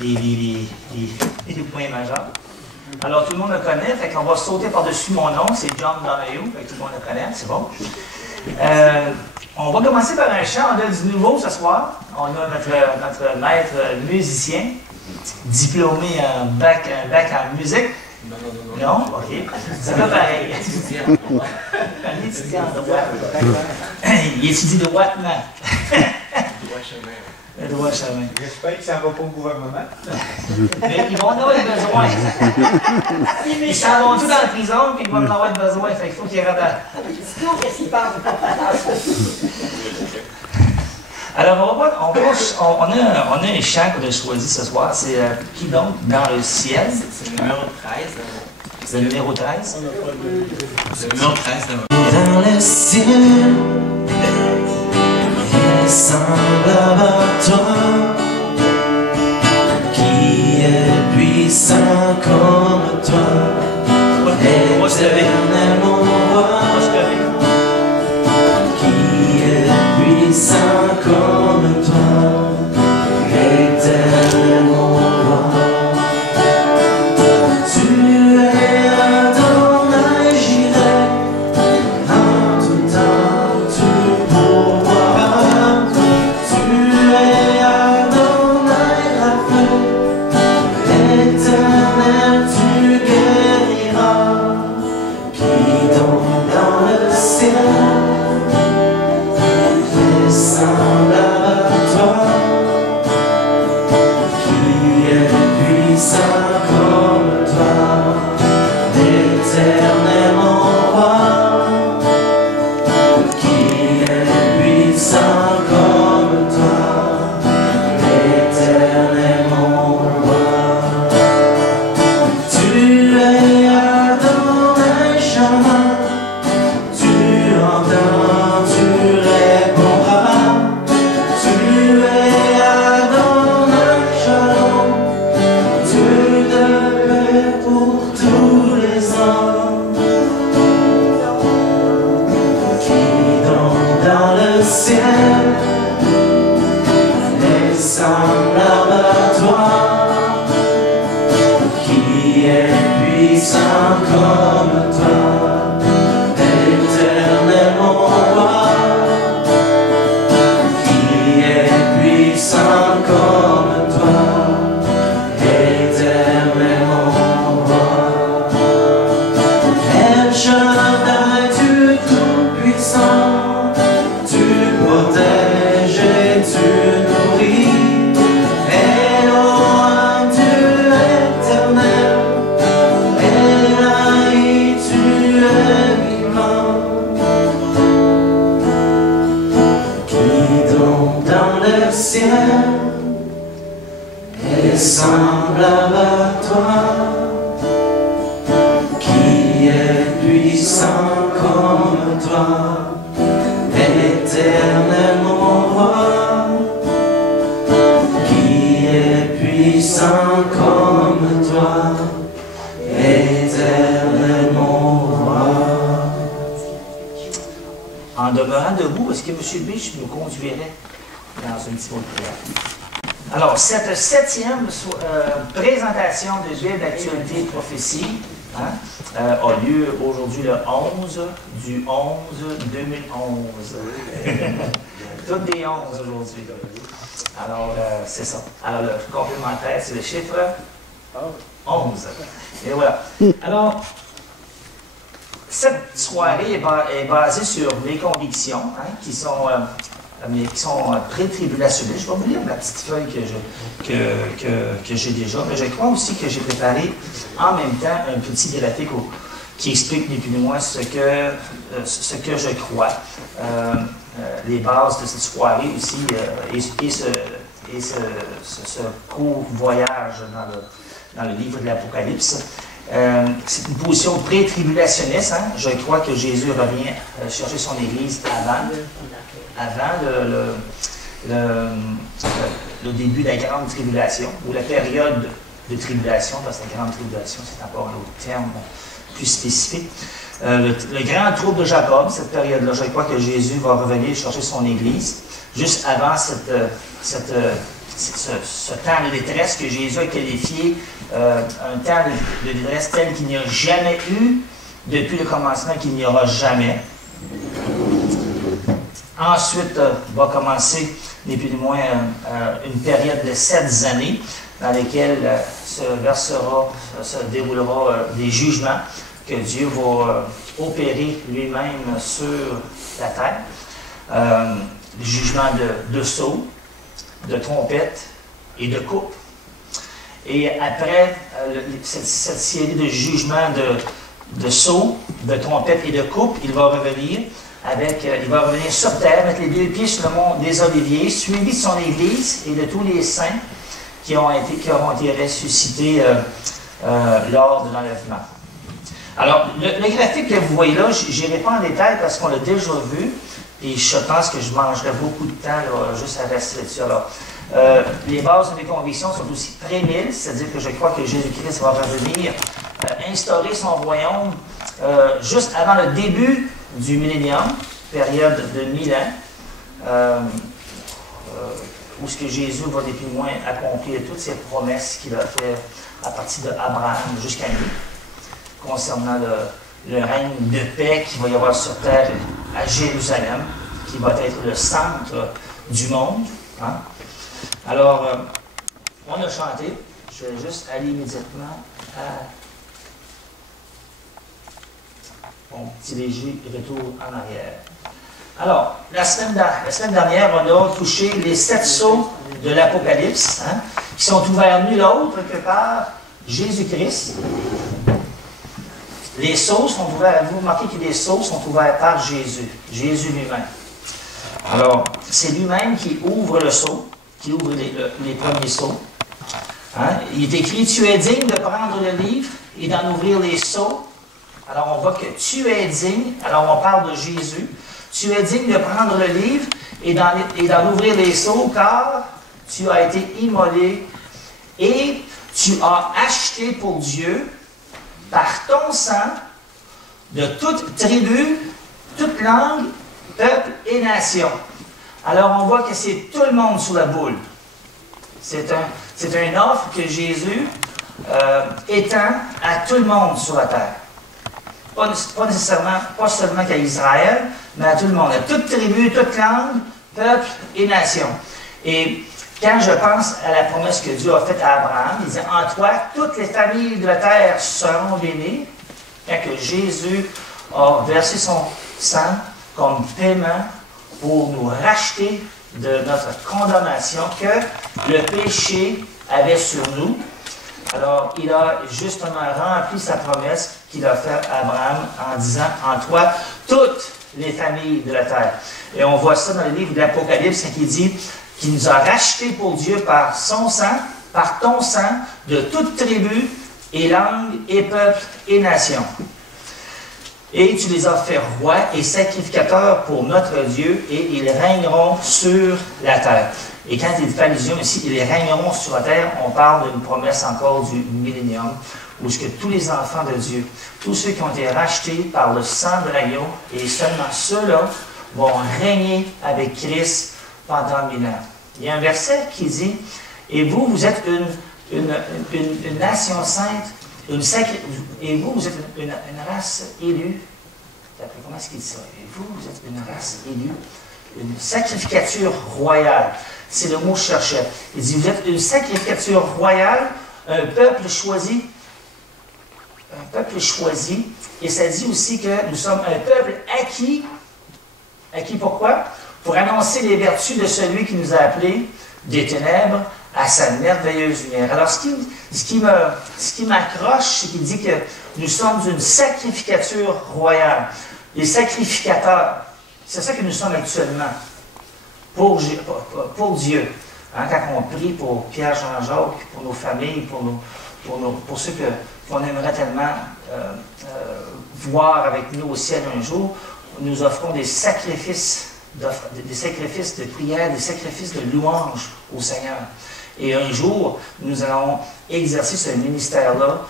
les points majeurs. Alors, tout le monde le connaît, fait qu'on va sauter par-dessus mon nom, c'est John Donahue, fait que tout le monde le connaît, c'est bon. On va commencer par un chant, on a du nouveau ce soir. On a notre maître musicien, diplômé en bac en musique. Non? OK. C'est pas pareil. Un étudiant de droit. Il étudie droit maintenant. Le droit chemin. J'espère que ça ne va pas au gouvernement. Mais ils vont en avoir besoin. Ils s'en vont tous dans la prison, puis ils vont en avoir besoin. Fait qu'il faut qu'ils regardent. Sinon, qu'est-ce qu'ils pensent? Alors, on a un chant qu'on a choisi ce soir. C'est Qui donc dans le ciel? C'est le numéro 13. C'est le numéro 13. C'est le numéro 13 Dans le ciel, il est semblable à toi, qui est puissant comme toi, éternellement roi, qui est puissant comme toi, éternellement roi. Tu es Adonai Jireh, en tout temps tu pourvoiras. Tu es Adonai Rapha, éternel tu guériras. Qui donc dans le ciel est semblable à toi, qui est puissant comme toi, éternellement roi, qui est puissant comme toi, éternellement roi. Tu es Adonai Shammah, tu entends, tu répondras. Tu es Adonai Shalom, Dieu de paix pour tous les hommes. Qui donc dans le ciel est semblable à toi, qui est puissant comme toi, éternellement roi, qui est puissant comme toi, éternellement roi. El Shaddai, tu es tout-puissant, tu protèges et tu nourris. Elohim, Dieu éternel, Elohim, tu es vivant. Qui donc dans le ciel est semblable à toi, qui est puissant comme toi, éternellement roi, qui est puissant comme toi, éternellement roi. En demeurant debout, est-ce que M. Biche nous conduirait dans un petit mot de prière? Alors, cette 7e présentation de Bible d'actualité et de prophétie a lieu aujourd'hui le 11 du 11 2011. Toutes des 11 aujourd'hui. Alors, c'est ça. Alors, le complémentaire, c'est le chiffre 11. Et voilà. Alors, cette soirée est basée sur mes convictions qui sont pré-tribulationnistes. Je vais vous lire la petite feuille que j'ai déjà, mais je crois aussi que j'ai préparé en même temps un petit graphique qui explique ni plus ni moins ce que je crois. Les bases de cette soirée aussi et ce court voyage dans le livre de l'Apocalypse. C'est une position pré-tribulationniste. Je crois que Jésus revient chercher son Église avant le début de la grande tribulation, ou la période de tribulation, parce que la grande tribulation, c'est encore un autre terme plus spécifique. Le grand trouble de Jacob, cette période-là, je crois que Jésus va revenir chercher son Église, juste avant ce temps de détresse que Jésus a qualifié un temps de détresse tel qu'il n'y a jamais eu depuis le commencement, qu'il n'y aura jamais. Ensuite, va commencer, ni plus ni moins, une période de 7 années dans lesquelles se déroulera des jugements que Dieu va opérer lui-même sur la terre. Des jugements de sceaux, de trompettes et de coupes. Et après cette série de jugements de sceaux, de trompettes et de coupes, il va revenir sur terre, mettre les 2 pieds sur le mont des Oliviers, suivi de son Église et de tous les saints qui auront été ressuscités lors de l'enlèvement. Alors, le graphique que vous voyez là, je n'irai pas en détail parce qu'on l'a déjà vu, et je pense que je mangerai beaucoup de temps là, juste à rester là-dessus. Alors, les bases de mes convictions sont aussi pré-1000, c'est-à-dire que je crois que Jésus-Christ va revenir instaurer son royaume juste avant le début du millénium, période de 1000 ans, où ce que Jésus va des plus loin accomplir toutes ses promesses qu'il a faites à partir d'Abraham jusqu'à nous, concernant le règne de paix qu'il va y avoir sur terre à Jérusalem, qui va être le centre du monde. Hein? Alors, on a chanté. Je vais juste aller immédiatement à mon petit léger retour en arrière. Alors, la semaine dernière, on a touché les 7 sceaux de l'Apocalypse, hein, qui sont ouverts nul autre que par Jésus-Christ. Les sceaux sont ouverts, vous remarquez que les sceaux sont ouverts par Jésus, Jésus lui-même. Alors, c'est lui-même qui ouvre le sceau, qui ouvre les premiers sceaux. Hein? Il est écrit, tu es digne de prendre le livre et d'en ouvrir les sceaux. Alors, on voit que tu es digne, alors on parle de Jésus. Tu es digne de prendre le livre et d'en ouvrir les sceaux, car tu as été immolé et tu as acheté pour Dieu, par ton sang, de toute tribu, toute langue, peuple et nation. Alors, on voit que c'est tout le monde sous la boule. C'est une offre que Jésus étend à tout le monde sur la terre. Pas nécessairement, pas seulement qu'à Israël, mais à tout le monde, à toute tribu, toute langue, peuple et nation. Et quand je pense à la promesse que Dieu a faite à Abraham, il dit, en toi, toutes les familles de la terre seront bénies, quand que Jésus a versé son sang comme paiement pour nous racheter de notre condamnation que le péché avait sur nous. Alors, il a justement rempli sa promesse qu'il a faite à Abraham en disant, en toi, toutes les familles de la terre. Et on voit ça dans le livre de l'Apocalypse, qui dit qu'il nous a rachetés pour Dieu par son sang, par ton sang, de toute tribu et langue et peuple et nation. Et tu les as fait rois et sacrificateurs pour notre Dieu, et ils régneront sur la terre. Et quand il fait allusion ici, ils régneront sur la terre, on parle d'une promesse encore du millénium, où ce que tous les enfants de Dieu, tous ceux qui ont été rachetés par le sang de l'agneau, et seulement ceux-là vont régner avec Christ pendant 1000 ans. Il y a un verset qui dit, et vous, vous êtes une nation sainte, et vous, vous êtes une race élue. Comment est-ce qu'il dit ça? Et vous, vous êtes une race élue, une sacrificature royale. C'est le mot que je cherchais. Il dit, vous êtes une sacrificature royale, un peuple choisi. Un peuple choisi. Et ça dit aussi que nous sommes un peuple acquis. Acquis pourquoi? Pour annoncer les vertus de celui qui nous a appelés des ténèbres à sa merveilleuse lumière. Alors, ce qui m'accroche, c'est qu'il dit que nous sommes une sacrificature royale. Les sacrificateurs, c'est ça que nous sommes actuellement pour Dieu. Hein, quand on prie pour Pierre, Jean-Jacques, pour nos familles, pour ceux qu'on aimerait tellement voir avec nous au ciel un jour, nous offrons des sacrifices de prière, des sacrifices de louange au Seigneur. Et un jour, nous allons exercer ce ministère-là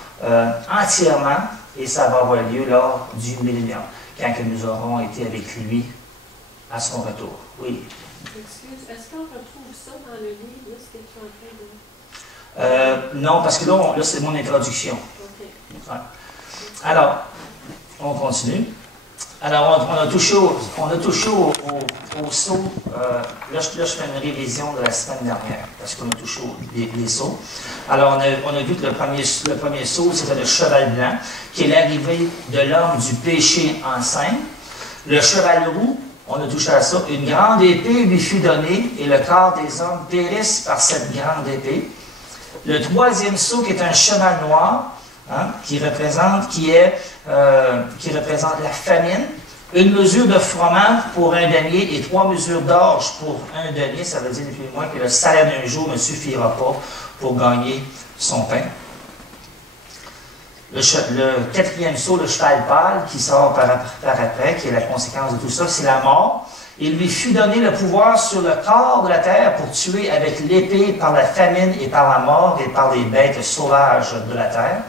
entièrement, et ça va avoir lieu lors du millénium, quand que nous aurons été avec lui à son retour. Oui, Excuse, est-ce qu'on retrouve ça dans le livre, là, ce que tu es en train de... Non, parce que là c'est mon introduction. OK. Ouais. Alors, on continue. Alors, on a touché au saut. Là, je fais une révision de la semaine dernière, parce qu'on a touché les sauts. Alors, on a vu que le premier saut, c'était le cheval blanc, qui est l'arrivée de l'homme du péché en scène. Le cheval roux, on a touché à ça. Une grande épée lui fut donnée, et le corps des hommes périssent par cette grande épée. Le troisième saut, qui est un cheval noir, hein, qui représente la famine. Une mesure de froment pour un denier et 3 mesures d'orge pour un denier. Ça veut dire ni plus ni moins que le salaire d'un jour ne suffira pas pour gagner son pain. Le quatrième saut, le cheval pâle, qui sort par après, qui est la conséquence de tout ça, c'est la mort. Il lui fut donné le pouvoir sur le corps de la terre pour tuer avec l'épée par la famine et par la mort et par les bêtes sauvages de la terre.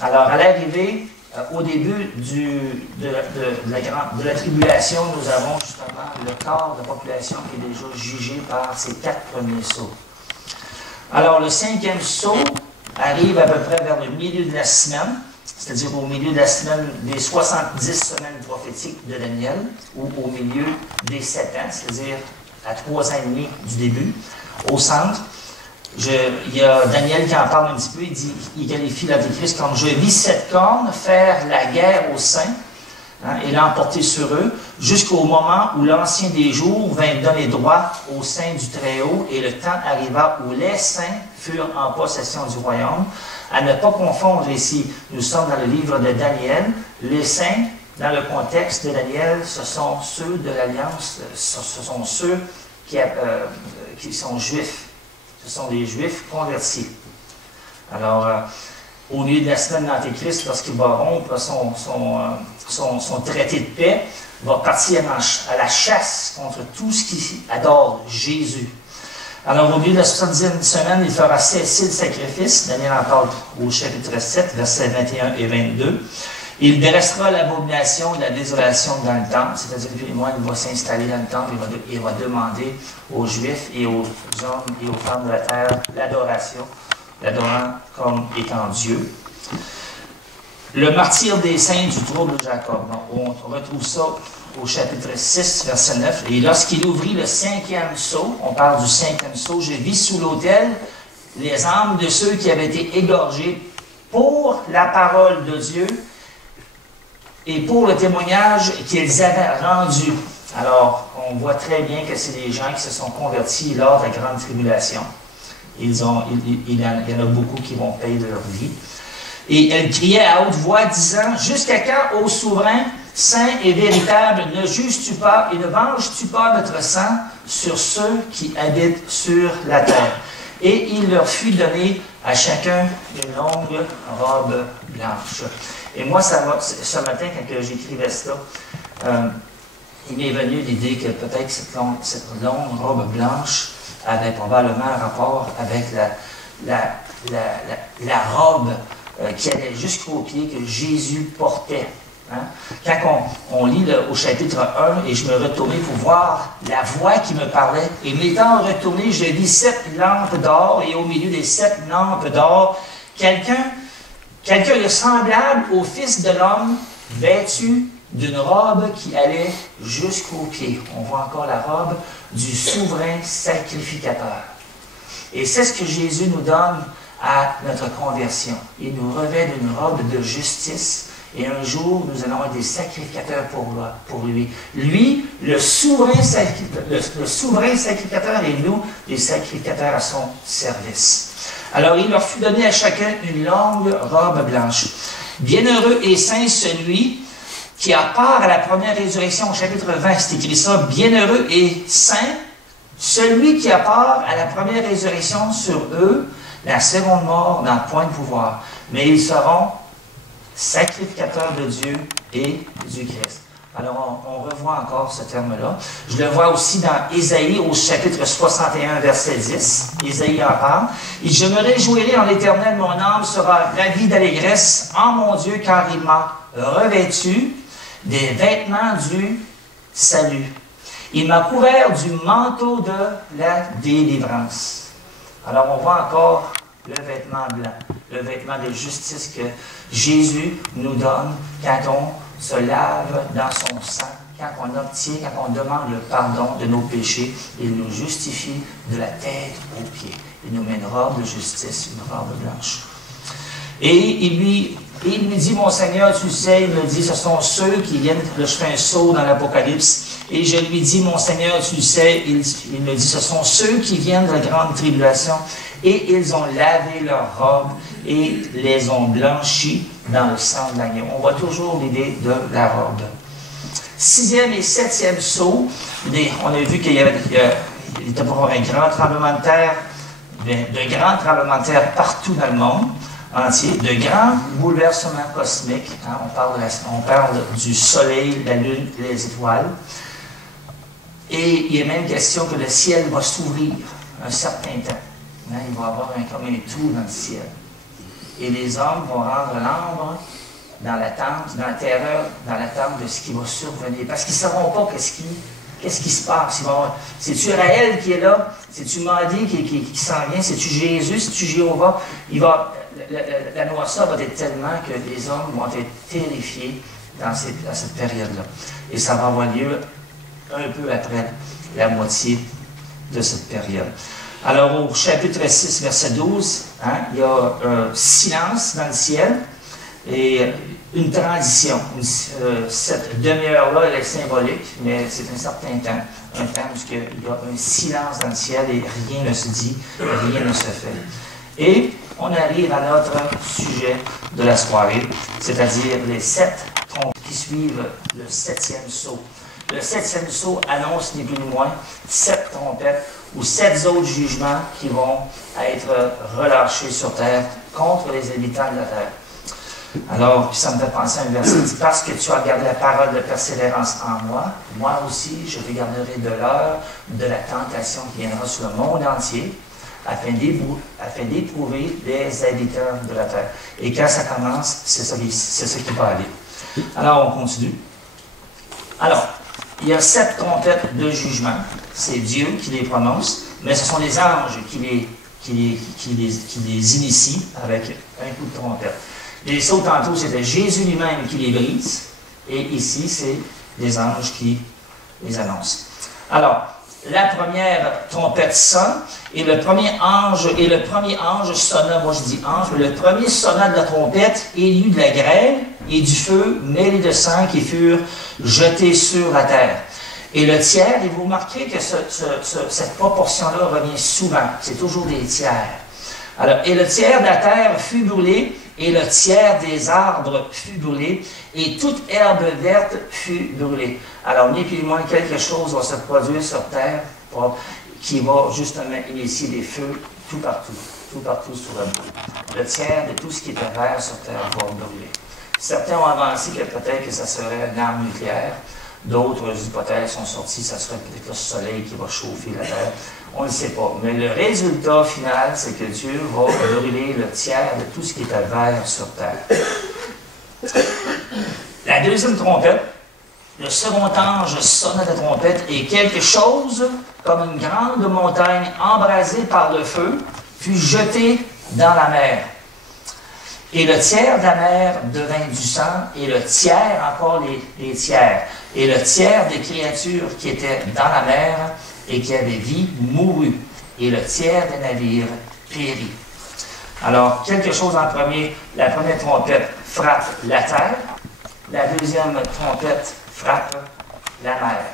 Alors, à l'arrivée, au début de la tribulation, nous avons justement le quart de la population qui est déjà jugé par ces 4 premiers sauts. Alors, le 5e saut arrive à peu près vers le milieu de la semaine, c'est-à-dire au milieu de la semaine des 70 semaines prophétiques de Daniel, ou au milieu des 7 ans, c'est-à-dire à 3 ans et demi du début, au centre. Il y a Daniel qui en parle un petit peu, il qualifie l'Antéchrist comme « Je vis 7 cornes faire la guerre aux saints hein, et l'emporter sur eux, jusqu'au moment où l'Ancien des jours vint donner droit aux saints du Très-Haut, et le temps arriva où les saints furent en possession du royaume. » À ne pas confondre ici, nous sommes dans le livre de Daniel, les saints, dans le contexte de Daniel, ce sont ceux de l'Alliance, ce sont ceux qui sont juifs. Ce sont des Juifs convertis. Alors, au milieu de la semaine d'Antéchrist, lorsqu'il va rompre son traité de paix, va partir à la chasse contre tout ce qui adore Jésus. Alors, au milieu de la 70e semaine, il fera cesser le sacrifice. Daniel en parle au chapitre 7, versets 21 et 22. Il dressera l'abomination et la désolation dans le temple, c'est-à-dire que il va s'installer dans le temple, il va demander aux Juifs et aux hommes et aux femmes de la terre l'adoration, l'adorant comme étant Dieu. Le martyre des saints du trouble de Jacob. On retrouve ça au chapitre 6, verset 9. Et lorsqu'il ouvrit le 5e sceau, on parle du 5e sceau, je vis sous l'autel les âmes de ceux qui avaient été égorgés pour la parole de Dieu et pour le témoignage qu'ils avaient rendu. Alors, on voit très bien que c'est des gens qui se sont convertis lors de la grande tribulation. Il y en a beaucoup qui vont payer de leur vie. Et elle criait à haute voix, disant, « Jusqu'à quand, ô souverain, saint et véritable, ne juges-tu pas et ne venges-tu pas notre sang sur ceux qui habitent sur la terre? » Et il leur fut donné à chacun une longue robe blanche. Et moi, ce matin, quand j'écrivais cela, il m'est venu l'idée que peut-être cette longue robe blanche avait probablement un rapport avec la robe qui allait jusqu'aux pieds que Jésus portait. Hein? Quand on lit au chapitre 1, et je me retournais pour voir la voix qui me parlait, et m'étant retourné, je vis 7 lampes d'or, et au milieu des 7 lampes d'or, quelqu'un de semblable au Fils de l'homme, vêtu d'une robe qui allait jusqu'aux pieds. On voit encore la robe du souverain sacrificateur. Et c'est ce que Jésus nous donne à notre conversion. Il nous revêt d'une robe de justice, et un jour, nous allons être des sacrificateurs pour lui. Lui, le souverain sacrificateur, et nous, les sacrificateurs à son service. Alors, il leur fut donné à chacun une longue robe blanche. Bienheureux et saint celui qui a part à la première résurrection, au chapitre 20, c'est écrit ça, bienheureux et saint celui qui a part à la première résurrection sur eux, la seconde mort n'a point de pouvoir, mais ils seront sacrificateurs de Dieu et du Christ. Alors, on revoit encore ce terme-là. Je le vois aussi dans Ésaïe, au chapitre 61, verset 10. Ésaïe en parle. « Et je me réjouirai en l'Éternel, mon âme sera ravie d'allégresse en mon Dieu, car il m'a revêtu des vêtements du salut. Il m'a couvert du manteau de la délivrance. Alors on voit encore le vêtement blanc, le vêtement de justice que Jésus nous donne quand on se lave dans son sang, quand on obtient, quand on demande le pardon de nos péchés. Il nous justifie de la tête aux pieds. Il nous met une robe de justice, une robe blanche. Et il me dit, mon Seigneur, tu sais, il me dit, ce sont ceux qui viennent, là, je fais un saut dans l'Apocalypse, et je lui dis, mon Seigneur, tu sais, il me dit, ce sont ceux qui viennent de la grande tribulation, et ils ont lavé leurs robes, et les ont blanchis dans le sang de l'agneau. On voit toujours l'idée de la robe. 6e et 7e saut, on a vu qu'il était pour avoir un grand tremblement de terre, de grands tremblements de terre partout dans le monde entier, de grands bouleversements cosmiques. Hein, on parle du soleil, de la lune et des étoiles. Et il est même question que le ciel va s'ouvrir un certain temps. Hein, il va y avoir comme un trou dans le ciel. Et les hommes vont rendre l'ambre dans l'attente, dans la terreur, dans l'attente de ce qui va survenir. Parce qu'ils ne sauront pas qu'est-ce qui se passe. C'est-tu Raël qui est là? C'est-tu Mahdi qui s'en vient? C'est-tu Jésus? C'est-tu Jéhovah? La noirceur va être tellement que les hommes vont être terrifiés dans cette période-là. Et ça va avoir lieu un peu après la moitié de cette période. Alors, au chapitre 6, verset 12, hein, il y a un silence dans le ciel et une transition. Cette demi-heure-là, elle est symbolique, mais c'est un certain temps. Un temps où il y a un silence dans le ciel et rien ne se dit, rien ne se fait. Et on arrive à notre sujet de la soirée, c'est-à-dire les 7 trompes qui suivent le 7e sceau. Le 7e sceau annonce ni plus ni moins 7 trompettes ou 7 autres jugements qui vont être relâchés sur terre contre les habitants de la terre. Alors, ça me fait penser à un verset qui dit « Parce que tu as gardé la parole de persévérance en moi, moi aussi je te garderai de l'heure de la tentation qui viendra sur le monde entier, afin d'éprouver les habitants de la terre. » Et quand ça commence, c'est ça qui va aller. Alors, on continue. Alors, il y a 7 trompettes de jugement. C'est Dieu qui les prononce, mais ce sont les anges qui les initient avec un coup de trompette. Les sauts tantôt, c'était Jésus lui-même qui les brise, et ici, c'est les anges qui les annoncent. Alors, la première trompette sonne, et le premier ange sonna, moi je dis ange, mais le premier sonna de la trompette, et il y eut de la grêle et du feu mêlés de sang qui furent jetés sur la terre. Et le tiers, et vous remarquerez que cette proportion-là revient souvent, c'est toujours des tiers. Alors, et le tiers de la terre fut brûlé, et le tiers des arbres fut brûlé, et toute herbe verte fut brûlée. Alors, ni plus ni moins, quelque chose va se produire sur terre qui va justement initier des feux tout partout sur le monde. Le tiers de tout ce qui était vert sur terre va brûler. Certains ont avancé que peut-être que ça serait une arme nucléaire. D'autres hypothèses sont sorties, ça serait peut-être le soleil qui va chauffer la terre. On ne sait pas. Mais le résultat final, c'est que Dieu va brûler le tiers de tout ce qui était vert sur terre. La deuxième trompette, le second ange sonna la trompette et quelque chose, comme une grande montagne embrasée par le feu, fut jeté dans la mer. Et le tiers de la mer devint du sang, et le tiers, encore les tiers, et le tiers des créatures qui étaient dans la mer et qui avaient vie mourut, et le tiers des navires périt. Alors, quelque chose en premier, la première trompette frappe la terre, la deuxième trompette frappe la mer.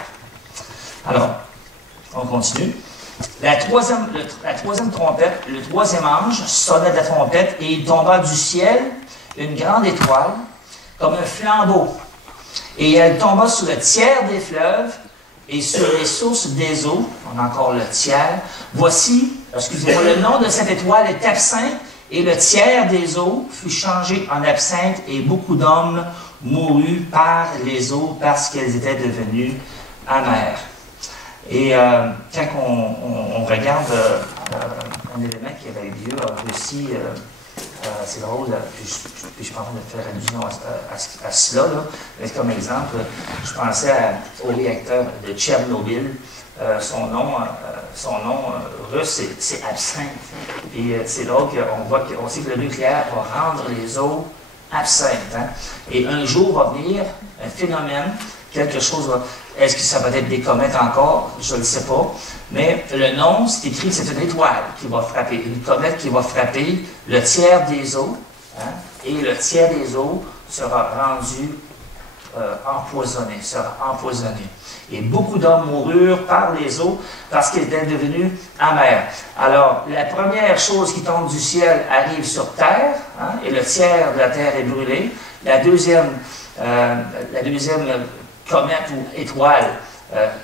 Alors, on continue. La troisième trompette, le troisième ange sonna de la trompette et il tomba du ciel une grande étoile comme un flambeau. Et elle tomba sur le tiers des fleuves et sur les sources des eaux. On a encore le tiers. Voici, excusez-moi, le nom de cette étoile est absinthe et le tiers des eaux fut changé en absinthe et beaucoup d'hommes mourus par les eaux parce qu'elles étaient devenues amères. Et quand on regarde un événement qui avait eu lieu en Russie c'est drôle, puis je suis pas en train de faire allusion à cela, là, mais comme exemple, je pensais au réacteur de Tchernobyl. Son nom russe, c'est absinthe. Et c'est là qu'on sait que le nucléaire va rendre les eaux absinthes. Hein? Et un jour va venir un phénomène, quelque chose va. Est-ce que ça va être des comètes encore? Je ne le sais pas. Mais le nom, c'est écrit, c'est une étoile qui va frapper. Une comète qui va frapper le tiers des eaux. Hein? Et le tiers des eaux sera rendu empoisonné, Et beaucoup d'hommes moururent par les eaux parce qu'ils étaient devenus amers. Alors, la première chose qui tombe du ciel arrive sur terre, hein, et le tiers de la terre est brûlé. La deuxième comète ou étoile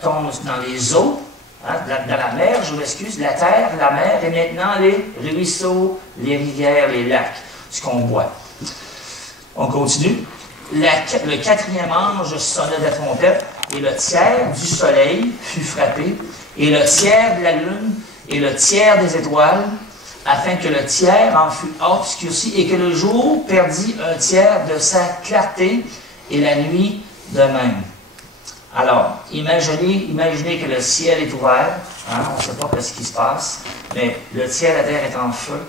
tombe dans les eaux, hein, dans la mer, je m'excuse, la terre, la mer, et maintenant les ruisseaux, les rivières, les lacs, ce qu'on boit. On continue. Le quatrième ange sonna de la trompette, et le tiers du soleil fut frappé, et le tiers de la lune, et le tiers des étoiles, afin que le tiers en fût obscurci, et que le jour perdit un tiers de sa clarté, et la nuit de même. Alors, imaginez que le ciel est ouvert, hein, on ne sait pas ce qui se passe, mais le tiers de la terre est en feu,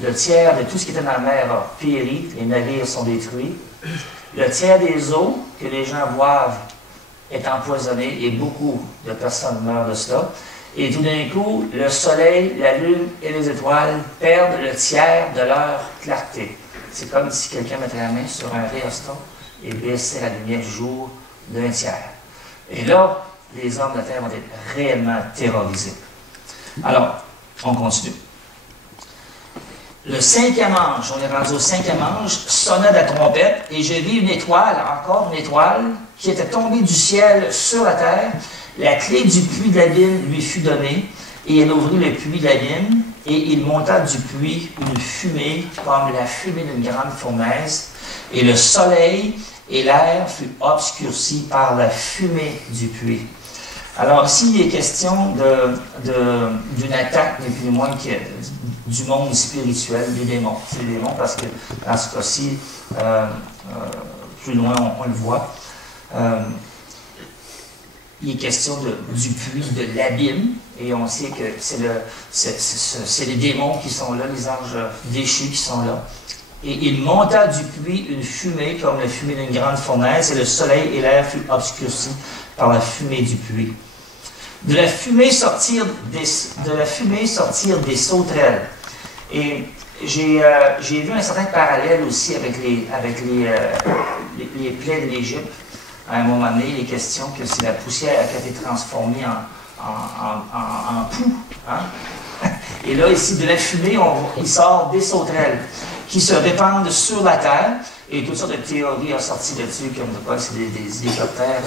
le tiers de tout ce qui était dans la mer a péri, les navires sont détruits. Le tiers des eaux que les gens boivent est empoisonné et beaucoup de personnes meurent de cela. Et tout d'un coup, le soleil, la lune et les étoiles perdent le tiers de leur clarté. C'est comme si quelqu'un mettait la main sur un rhéostat et baissait la lumière du jour d'un tiers. Et là, les hommes de la terre vont être réellement terrorisés. Alors, on continue. Le cinquième ange, on est rendu au cinquième ange, sonna de la trompette, et je vis une étoile, encore une étoile, qui était tombée du ciel sur la terre. La clé du puits de l'abîme lui fut donnée, et elle ouvrit le puits de l'abîme, et il monta du puits une fumée, comme la fumée d'une grande fournaise, et le soleil et l'air furent obscurcis par la fumée du puits. Alors ici, il est question d'une attaque, ni plus ni moins, du monde spirituel, des démons. C'est les démons parce que, dans ce cas-ci, plus loin, on le voit. Il est question du puits, de l'abîme, et on sait que c'est les démons qui sont là, les anges déchus qui sont là. Et il monta du puits une fumée, comme la fumée d'une grande fournaise, et le soleil et l'air furent obscurcis par la fumée du puits. De la fumée sortirent des sauterelles. Et j'ai vu un certain parallèle aussi avec les plaies de l'Égypte. À un moment donné, il est question que c'est la poussière qui a été transformée en poux. Hein? Et là, ici, de la fumée, il sort des sauterelles qui se répandent sur la terre. Et toutes sortes de théories ont sorti là-dessus, comme quoi c'est des hélicoptères.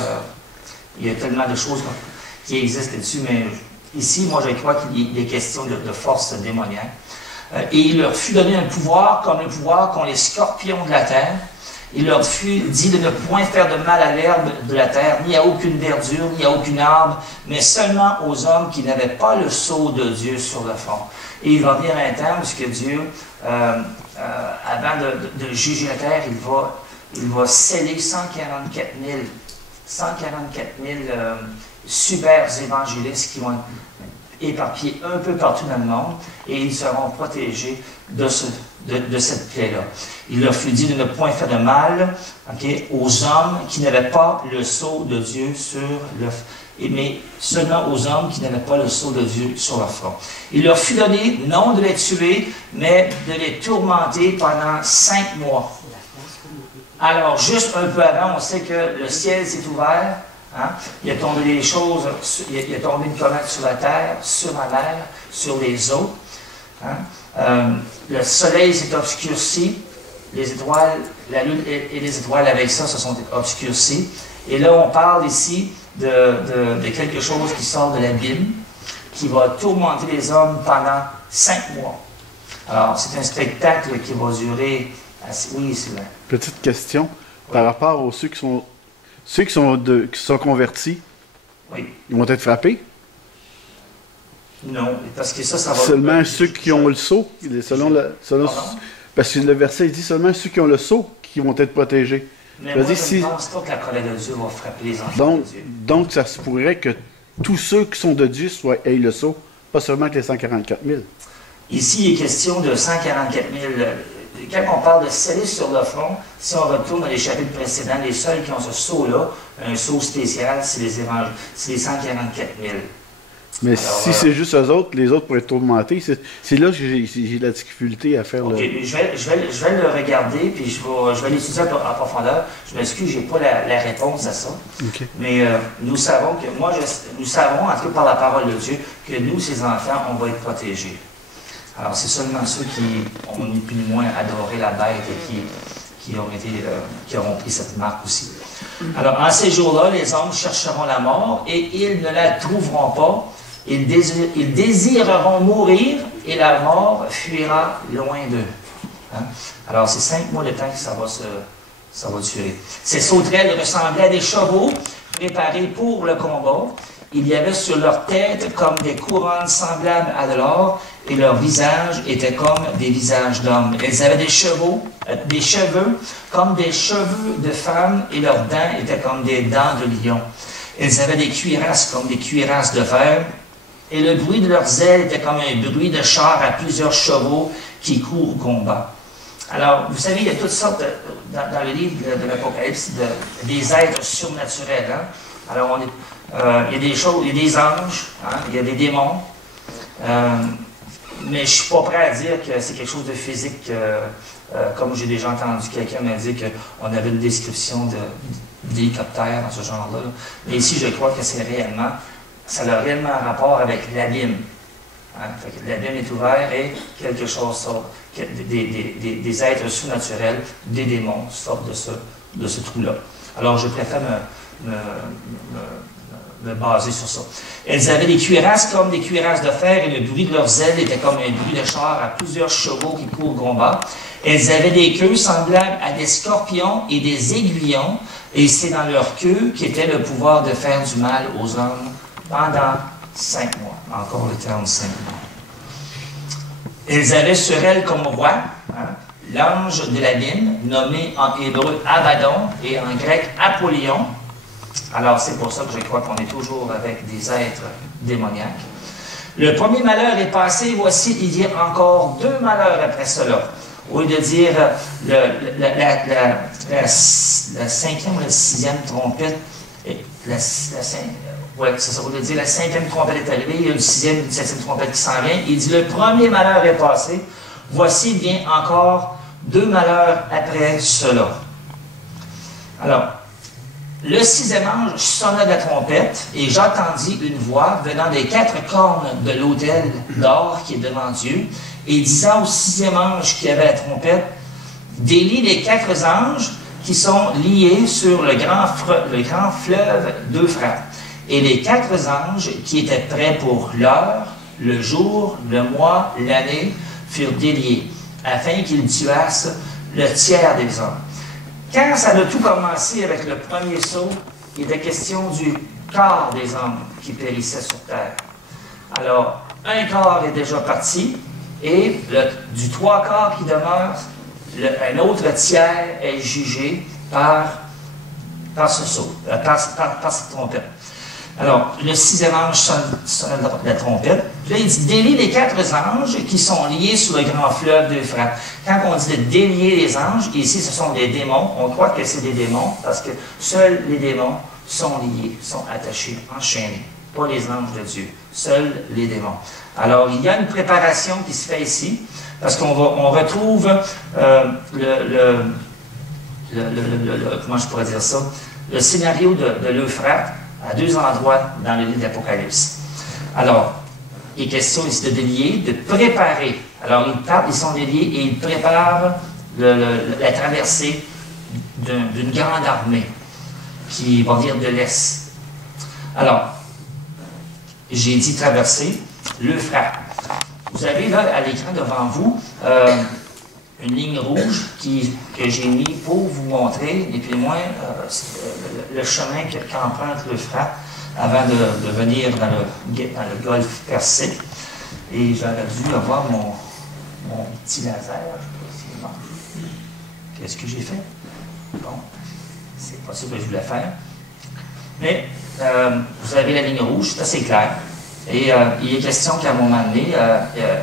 Il y a tellement de choses qui existent là-dessus, mais ici, moi, je crois qu'il est question de force démoniaque. Et il leur fut donné un pouvoir, comme le pouvoir qu'ont les scorpions de la terre. Il leur fut dit de ne point faire de mal à l'herbe de la terre, ni à aucune verdure, ni à aucun arbre, mais seulement aux hommes qui n'avaient pas le sceau de Dieu sur le front. Et il va venir un temps où Dieu, avant de juger la terre, il va sceller 144 000 super évangélistes qui vont être éparpillés un peu partout dans le monde, et ils seront protégés de cette plaie-là. Il leur fut dit de ne point faire de mal, aux hommes qui n'avaient pas le sceau de Dieu sur le front, mais seulement aux hommes qui n'avaient pas le sceau de Dieu sur leur front. Il leur fut donné, non de les tuer, mais de les tourmenter pendant 5 mois. Alors, juste un peu avant, on sait que le ciel s'est ouvert. Hein? Il a tombé des choses, il a tombé une comète sur la terre, sur la mer, sur les eaux. Hein? Le soleil s'est obscurci, les étoiles, la lune et les étoiles avec ça se sont obscurcies. Et là, on parle ici de quelque chose qui sort de l'abîme, qui va tourmenter les hommes pendant 5 mois. Alors, c'est un spectacle qui va durer... Oui, Sylvain. Petite question, par rapport aux ceux qui sont convertis, oui. Ils vont être frappés? Non, parce que ça va... Seulement ceux qui ont le sceau, Pardon? parce que le verset dit seulement ceux qui ont le sceau qui vont être protégés. Mais moi, je ne pense pas que la colère de Dieu va frapper les enfants de Dieu. Donc, ça se pourrait que tous ceux qui sont de Dieu aient le sceau, pas seulement que les 144 000. Ici, il est question de 144 000. Quand on parle de sceller sur le front, si on retourne dans les chapitres précédents, les seuls qui ont ce sceau-là, un sceau spécial, c'est les 144 000. Mais alors, si c'est juste eux autres, les autres pourraient être tourmentés. C'est là que j'ai la difficulté à faire OK, je vais le regarder, puis je vais l'étudier en profondeur. Je m'excuse, je n'ai pas la réponse à ça. Okay. Mais nous savons que, nous savons, en tout cas par la parole de Dieu, que nous, ces enfants, on va être protégés. Alors, c'est seulement ceux qui ont ni plus ni moins adoré la bête et qui auront pris cette marque aussi. Alors, en ces jours-là, les hommes chercheront la mort et ils ne la trouveront pas. Ils désireront mourir et la mort fuira loin d'eux. Hein? Alors, c'est 5 mois de temps que ça va durer. Ces sauterelles ressemblaient à des chevaux préparés pour le combat. Il y avait sur leur tête comme des couronnes semblables à de l'or, et leurs visages étaient comme des visages d'hommes. Elles avaient des cheveux comme des cheveux de femmes, et leurs dents étaient comme des dents de lion. Elles avaient des cuirasses comme des cuirasses de fer, et le bruit de leurs ailes était comme un bruit de char à plusieurs chevaux qui courent au combat. Alors, vous savez, il y a toutes sortes, dans le livre de l'Apocalypse, des êtres surnaturels. Hein? Alors, il y a des choses, il y a des anges, hein? Il y a des démons, mais je ne suis pas prêt à dire que c'est quelque chose de physique, comme j'ai déjà entendu quelqu'un me dire qu'on avait une description d'hélicoptère dans ce genre-là. Mais ici, je crois que ça a réellement un rapport avec l'abîme. Hein? L'abîme est ouvert et quelque chose sort, des êtres surnaturels, des démons sortent de ce trou-là. Alors, je préfère me baser sur ça. Elles avaient des cuirasses comme des cuirasses de fer et le bruit de leurs ailes était comme un bruit de char à plusieurs chevaux qui courent au combat. Elles avaient des queues semblables à des scorpions et des aiguillons et c'est dans leur queue qu'était le pouvoir de faire du mal aux hommes pendant 5 mois. Encore le terme 5 mois. Elles avaient sur elles comme roi l'ange de l'abîme, nommé en hébreu Abaddon et en grec Apollyon. Alors, c'est pour ça que je crois qu'on est toujours avec des êtres démoniaques. Le premier malheur est passé, voici, il y a encore 2 malheurs après cela. Au lieu de dire la 5e ou la 6e trompette, ouais, c'est ça, au lieu de dire la 5e trompette est arrivée, il y a une 6e, une 7e trompette qui s'en vient. Il dit le premier malheur est passé, voici, il vient encore 2 malheurs après cela. Alors, le 6e ange sonna de la trompette, et j'entendis une voix venant des 4 cornes de l'autel d'or qui est devant Dieu, et disant au 6e ange qui avait la trompette, délie les 4 anges qui sont liés sur le grand fleuve d'Euphrate, et les 4 anges qui étaient prêts pour l'heure, le jour, le mois, l'année, furent déliés, afin qu'ils tuassent le tiers des hommes. Quand ça a tout commencé avec le premier saut, il était question du quart des hommes qui périssaient sur terre. Alors, un quart est déjà parti, et du 3/4 qui demeure, un autre tiers est jugé par ce saut, par cette trompette. Alors, le 6e ange sonne la trompette. Puis là, il dit délie les 4 anges qui sont liés sur le grand fleuve d'Euphrate. Quand on dit de délier les anges, ici, ce sont des démons. On croit que c'est des démons parce que seuls les démons sont liés, sont attachés, enchaînés. Pas les anges de Dieu, seuls les démons. Alors, il y a une préparation qui se fait ici parce qu'on retrouve comment je pourrais dire ça, le scénario de l'Euphrate à 2 endroits dans le livre d'Apocalypse. Alors, il est question ici de délier, de préparer. Alors, ils sont déliés et ils préparent la traversée d'une grande armée qui va venir de l'Est. Alors, j'ai dit traverser l'Euphrate. Vous avez là à l'écran devant vous une ligne rouge que j'ai mis pour vous montrer, et puis moins, le chemin qu'emprunte l'Euphrate avant de venir dans le golfe Persique. Et j'aurais dû avoir mon petit laser. Je ne sais pas s'il marche. Qu'est-ce que j'ai fait? Bon, c'est pas ça que je voulais faire. Mais vous avez la ligne rouge, c'est assez clair. Et il est question qu'à un moment donné,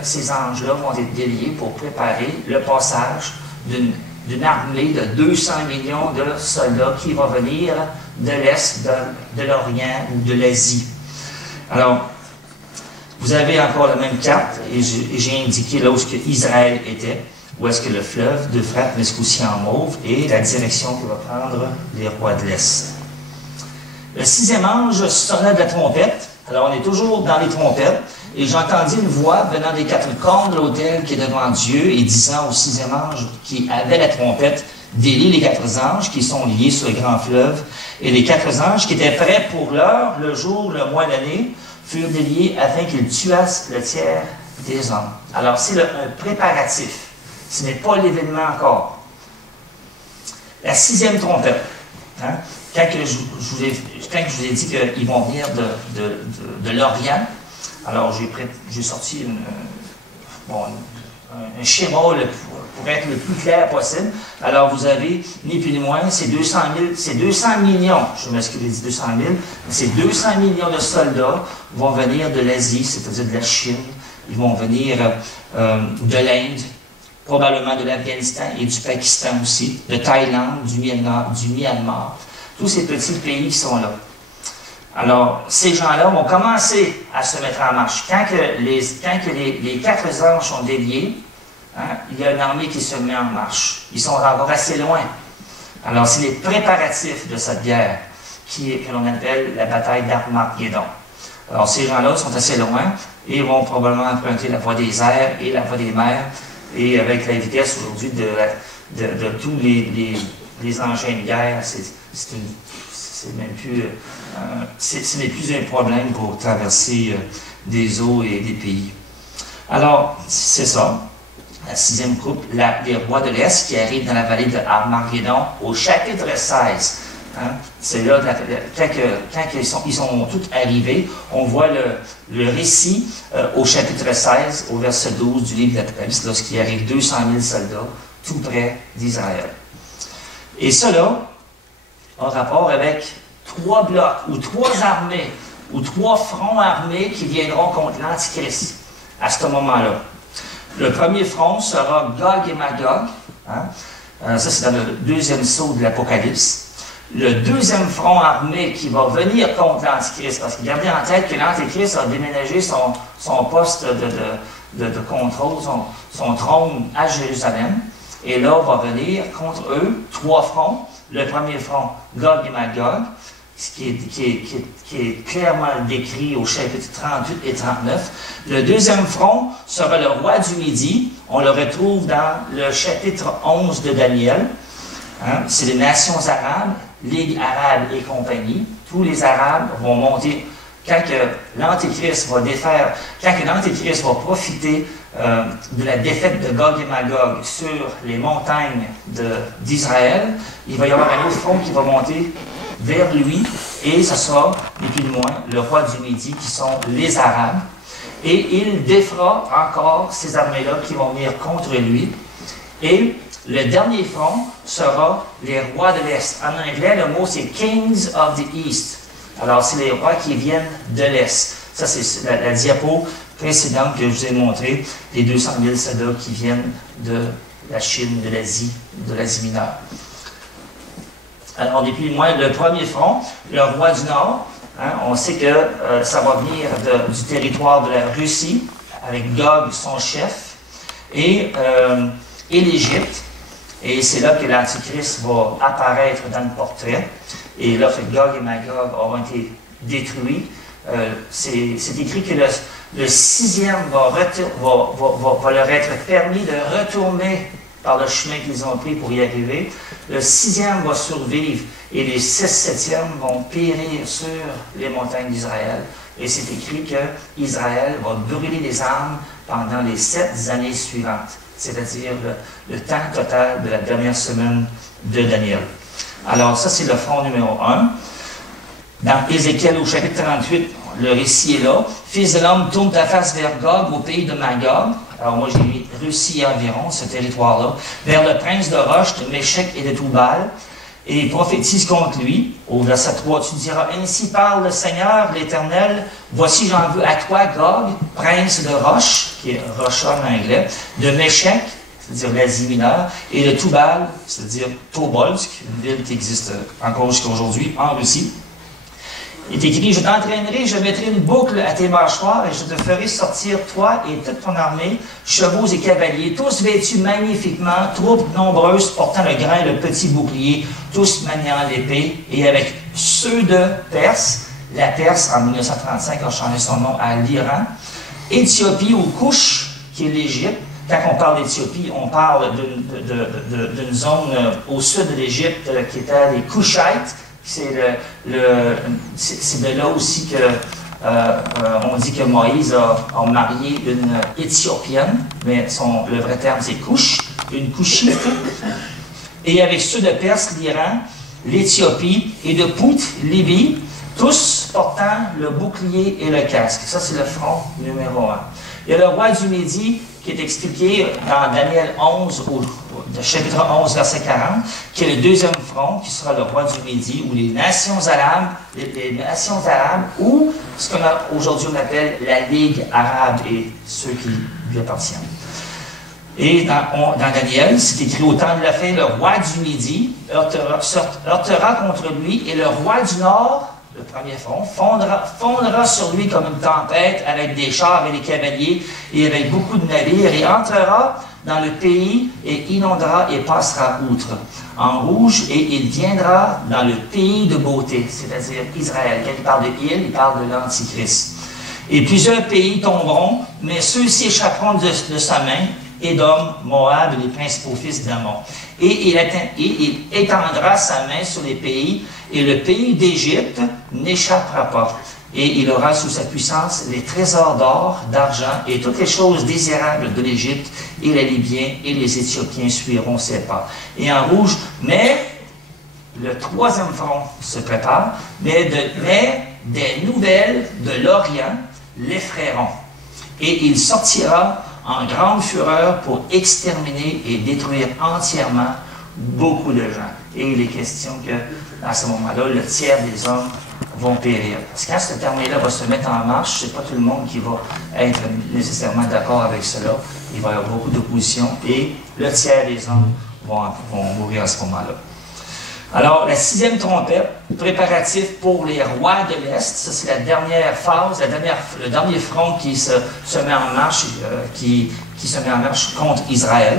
ces anges-là vont être déliés pour préparer le passage d'une armée de 200 millions de soldats qui va venir de l'Est, de l'Orient ou de l'Asie. Alors, vous avez encore la même carte, et j'ai indiqué là où Israël était, où est-ce que le fleuve d'Euphrate, mais aussi en mauve, et la direction que va prendre les rois de l'Est. Le 6e ange sonna de la trompette. Alors, on est toujours dans les trompettes, et j'entendis une voix venant des 4 cornes de l'autel qui est devant Dieu, et disant au 6e ange qui avait la trompette, délie les 4 anges qui sont liés sur le grand fleuve, et les 4 anges qui étaient prêts pour l'heure, le jour, le mois, l'année, furent déliés afin qu'ils tuassent le tiers des hommes. Alors, c'est un préparatif. Ce n'est pas l'événement encore. La 6e trompette. Hein? Quand je vous ai dit qu'ils vont venir de l'Orient, alors j'ai sorti un schéma pour être le plus clair possible. Alors vous avez, ni plus ni moins, c'est 200 millions, je m'excuse, j'ai dit 200 000, mais c'est 200 millions de soldats vont venir de l'Asie, c'est-à-dire de la Chine, ils vont venir de l'Inde, probablement de l'Afghanistan et du Pakistan aussi, de Thaïlande, du Myanmar, tous ces petits pays qui sont là. Alors, ces gens-là vont commencer à se mettre en marche. Quand les 4 anges sont déliés, hein, il y a une armée qui se met en marche. Ils sont encore assez loin. Alors, c'est les préparatifs de cette guerre que l'on appelle la bataille d'Armageddon. Alors, ces gens-là sont assez loin et vont probablement emprunter la voie des airs et la voie des mers. Et avec la vitesse aujourd'hui de tous les engins de guerre, ce n'est plus un problème pour traverser des eaux et des pays. Alors, c'est ça, la 6e coupe, les rois de l'Est qui arrivent dans la vallée de Armageddon au chapitre 16. Hein? C'est là, quand ils sont tous arrivés, on voit le récit au chapitre 16, au verset 12 du livre d'Apocalypse, lorsqu'il arrive 200 000 soldats tout près d'Israël. Et cela a rapport avec 3 blocs, ou 3 armées, ou 3 fronts armés qui viendront contre l'Antichrist à ce moment-là. Le premier front sera Gog et Magog. Hein? Ça, c'est dans le 2e sceau de l'Apocalypse. Le 2e front armé qui va venir contre l'Antichrist, parce que gardez en tête que l'Antichrist a déménagé son poste de contrôle, son trône à Jérusalem, et là, va venir contre eux 3 fronts. Le premier front, Gog et Magog, ce qui est clairement décrit au chapitre 38 et 39. Le 2e front sera le roi du Midi. On le retrouve dans le chapitre 11 de Daniel. Hein? C'est les nations arabes, Ligue arabe et compagnie. Tous les Arabes vont monter. Quand l'Antéchrist va profiter de la défaite de Gog et Magog sur les montagnes d'Israël, il va y avoir un autre front qui va monter vers lui, et ce sera, ni plus ni moins, le roi du Midi, qui sont les Arabes. Et il défera encore ces armées-là qui vont venir contre lui. Et le dernier front sera les rois de l'Est. En anglais, le mot c'est « Kings of the East ». Alors, c'est les rois qui viennent de l'Est. Ça, c'est la diapo précédente que je vous ai montré, les 200 000 soldats qui viennent de la Chine, de l'Asie mineure. Alors, depuis moins le premier front, le roi du Nord, hein, on sait que ça va venir du territoire de la Russie, avec Gog, son chef, et l'Égypte. Et c'est là que l'Antichrist va apparaître dans le portrait. Et là, Gog et Magog auront été détruits. C'est écrit que le 6e va leur être permis de retourner par le chemin qu'ils ont pris pour y arriver. Le 6e va survivre et les 6/7e vont périr sur les montagnes d'Israël. Et c'est écrit que Israël va brûler les armes pendant les 7 années suivantes, c'est-à-dire le temps total de la dernière semaine de Daniel. Alors ça, c'est le front numéro 1. Dans Ézéchiel au chapitre 38, le récit est là. Fils de l'homme, tourne ta face vers Gog, au pays de Magog. Alors moi, j'ai mis Russie environ, ce territoire-là. Vers le prince de Roche, de Méchec et de Toubal. Et prophétise contre lui. Au verset 3, tu diras, ainsi parle le Seigneur, l'Éternel. Voici, j'en veux à toi, Gog, prince de Roche, qui est Rocha en anglais, de Méchec, c'est-à-dire l'Asie mineure, et de Toubal, c'est-à-dire Tobolsk, une ville qui existe encore jusqu'à aujourd'hui en Russie. Il est écrit, je t'entraînerai, je mettrai une boucle à tes mâchoires et je te ferai sortir, toi et toute ton armée, chevaux et cavaliers, tous vêtus magnifiquement, troupes nombreuses portant le grand et le petit bouclier, tous maniant l'épée, et avec ceux de Perse, la Perse en 1935 a changé son nom à l'Iran, Éthiopie ou Couche, qui est l'Égypte. Quand on parle d'Éthiopie, on parle d'une zone au sud de l'Égypte qui était les Couchites. C'est de là aussi que on dit que Moïse a marié une Éthiopienne, mais le vrai terme c'est Couche, une Couchite. Et avec ceux de Perse, l'Iran, l'Éthiopie et de Pout, Libye, tous portant le bouclier et le casque. Ça, c'est le front numéro 1. Il y a le roi du Midi qui est expliqué dans Daniel 11, chapitre 11, verset 40, qui est le deuxième front, qui sera le roi du Midi, ou les nations arabes, ou ce qu'aujourd'hui on appelle la Ligue arabe et ceux qui lui appartiennent. Et dans Daniel, c'est écrit au temps de la fin, le roi du Midi heurtera contre lui, et le roi du Nord, le premier front, fondra sur lui comme une tempête avec des chars et des cavaliers et avec beaucoup de navires et entrera dans le pays et inondera et passera outre en rouge et il viendra dans le pays de beauté, c'est-à-dire Israël. Quand il parle de il parle de l'Antichrist. Et plusieurs pays tomberont, mais ceux-ci échapperont de sa main, Édom, Moab et les principaux fils d'Ammon. Et il étendra sa main sur les pays, et le pays d'Égypte n'échappera pas. Et il aura sous sa puissance les trésors d'or, d'argent, et toutes les choses désirables de l'Égypte, et les Libyens et les Éthiopiens suivront ses pas. Et en rouge, mais le troisième front se prépare, mais des nouvelles de l'Orient l'effrayeront. Et il sortira en grande fureur pour exterminer et détruire entièrement beaucoup de gens. Et il est question que, à ce moment-là, le tiers des hommes vont périr. Parce que quand cette armée-là va se mettre en marche, c'est pas tout le monde qui va être nécessairement d'accord avec cela. Il va y avoir beaucoup d'opposition et le tiers des hommes vont mourir à ce moment-là. Alors, la 6e trompette, préparatif pour les rois de l'Est, ça c'est la dernière phase, le dernier front qui se met en marche, qui se met en marche contre Israël.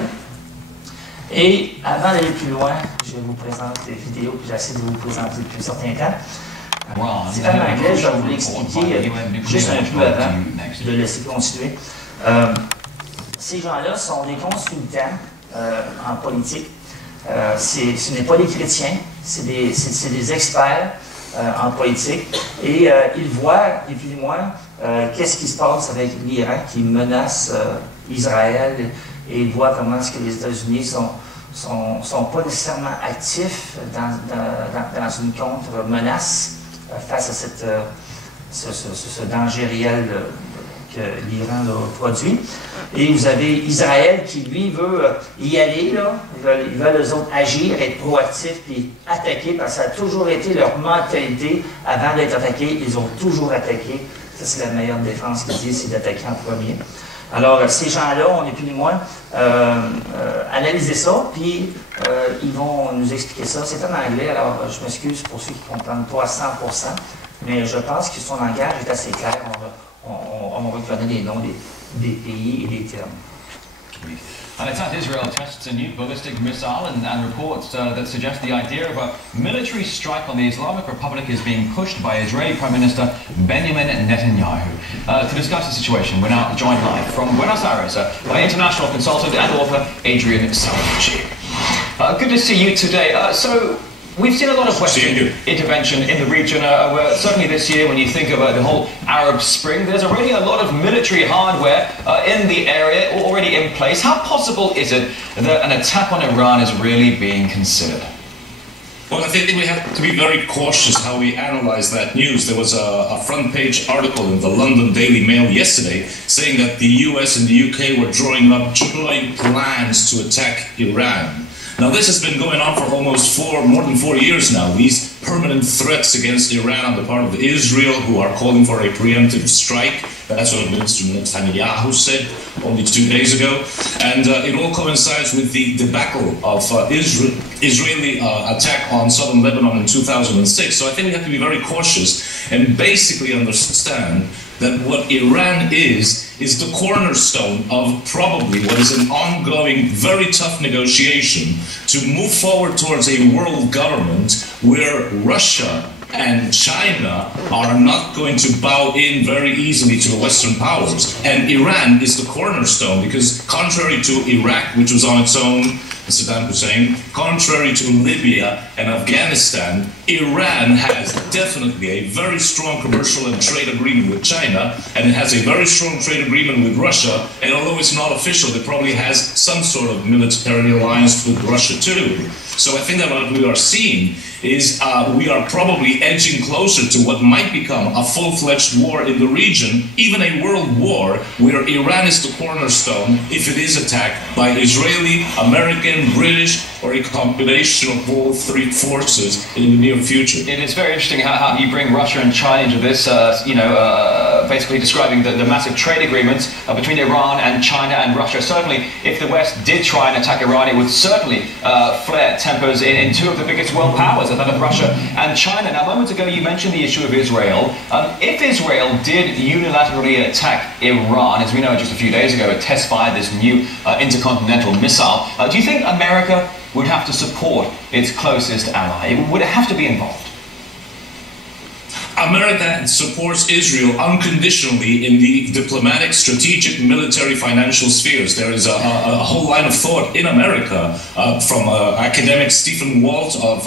Et avant d'aller plus loin, je vais vous présenter des vidéos que j'essaie de vous présenter depuis un certain temps. C'est en anglais, je vais vous l'expliquer juste un peu avant de laisser continuer. Ces gens-là sont des consultants en politique. Ce n'est pas des chrétiens, c'est des experts en politique. Et ils voient, et puis moi, qu'est-ce qui se passe avec l'Iran qui menace Israël. Et ils voient comment est-ce que les États-Unis sont pas nécessairement actifs dans une contre-menace face à ce danger réel que l'Iran a produit. Et vous avez Israël qui, lui, veut y aller, là. Ils veulent eux autres agir, être proactifs, puis attaquer, parce que ça a toujours été leur mentalité. Avant d'être attaqués, ils ont toujours attaqué. Ça, c'est la meilleure défense qu'ils disent, c'est d'attaquer en premier. Alors, ces gens-là, on n'est plus ni moins analyser ça, puis ils vont nous expliquer ça. C'est en anglais, alors je m'excuse pour ceux qui ne comprennent pas à 100%, mais je pense que son langage est assez clair. On reconnaît les noms des pays et des termes. And it's as Israel tests a new ballistic missile and reports that suggest the idea of a military strike on the Islamic Republic is being pushed by Israeli Prime Minister Benjamin Netanyahu. To discuss the situation, we're now joined live from Buenos Aires by international consultant and author Adrian Salvatrucci. Good to see you today. So, we've seen a lot of Western intervention in the region. Certainly this year, when you think about the whole Arab Spring, there's already a lot of military hardware in the area already in place. How possible is it that an attack on Iran is really being considered? Well, I think we have to be very cautious how we analyze that news. There was a front page article in the London Daily Mail yesterday saying that the US and the UK were drawing up joint plans to attack Iran. Now, this has been going on for almost more than 4 years now. These permanent threats against Iran on the part of Israel, who are calling for a preemptive strike. That's what Minister Netanyahu said only 2 days ago. And it all coincides with the debacle of Israeli attack on southern Lebanon in 2006. So I think we have to be very cautious and basically understand that what Iran is the cornerstone of probably what is an ongoing, very tough negotiation to move forward towards a world government where Russia and China are not going to bow in very easily to the Western powers. And Iran is the cornerstone because contrary to Iraq, which was on its own, Saddam Hussein, contrary to Libya and Afghanistan, Iran has definitely a very strong commercial and trade agreement with China, and it has a very strong trade agreement with Russia, and although it's not official, it probably has some sort of military alliance with Russia too. So I think that what we are seeing is we are probably edging closer to what might become a full-fledged war in the region, even a world war, where Iran is the cornerstone if it is attacked by Israeli, American, British, or a combination of all three forces in the near future. It is very interesting how you bring Russia and China into this, basically describing the massive trade agreements between Iran and China and Russia. Certainly, if the West did try and attack Iran, it would certainly flare tempers in two of the biggest world powers, that of Russia and China. Now, moments ago, you mentioned the issue of Israel. If Israel did unilaterally attack Iran, as we know just a few days ago, it test-fired this new intercontinental missile, do you think America would have to support its closest ally? Would it have to be involved? America supports Israel unconditionally in the diplomatic, strategic, military, financial spheres. There is a whole line of thought in America from academic Stephen Walt of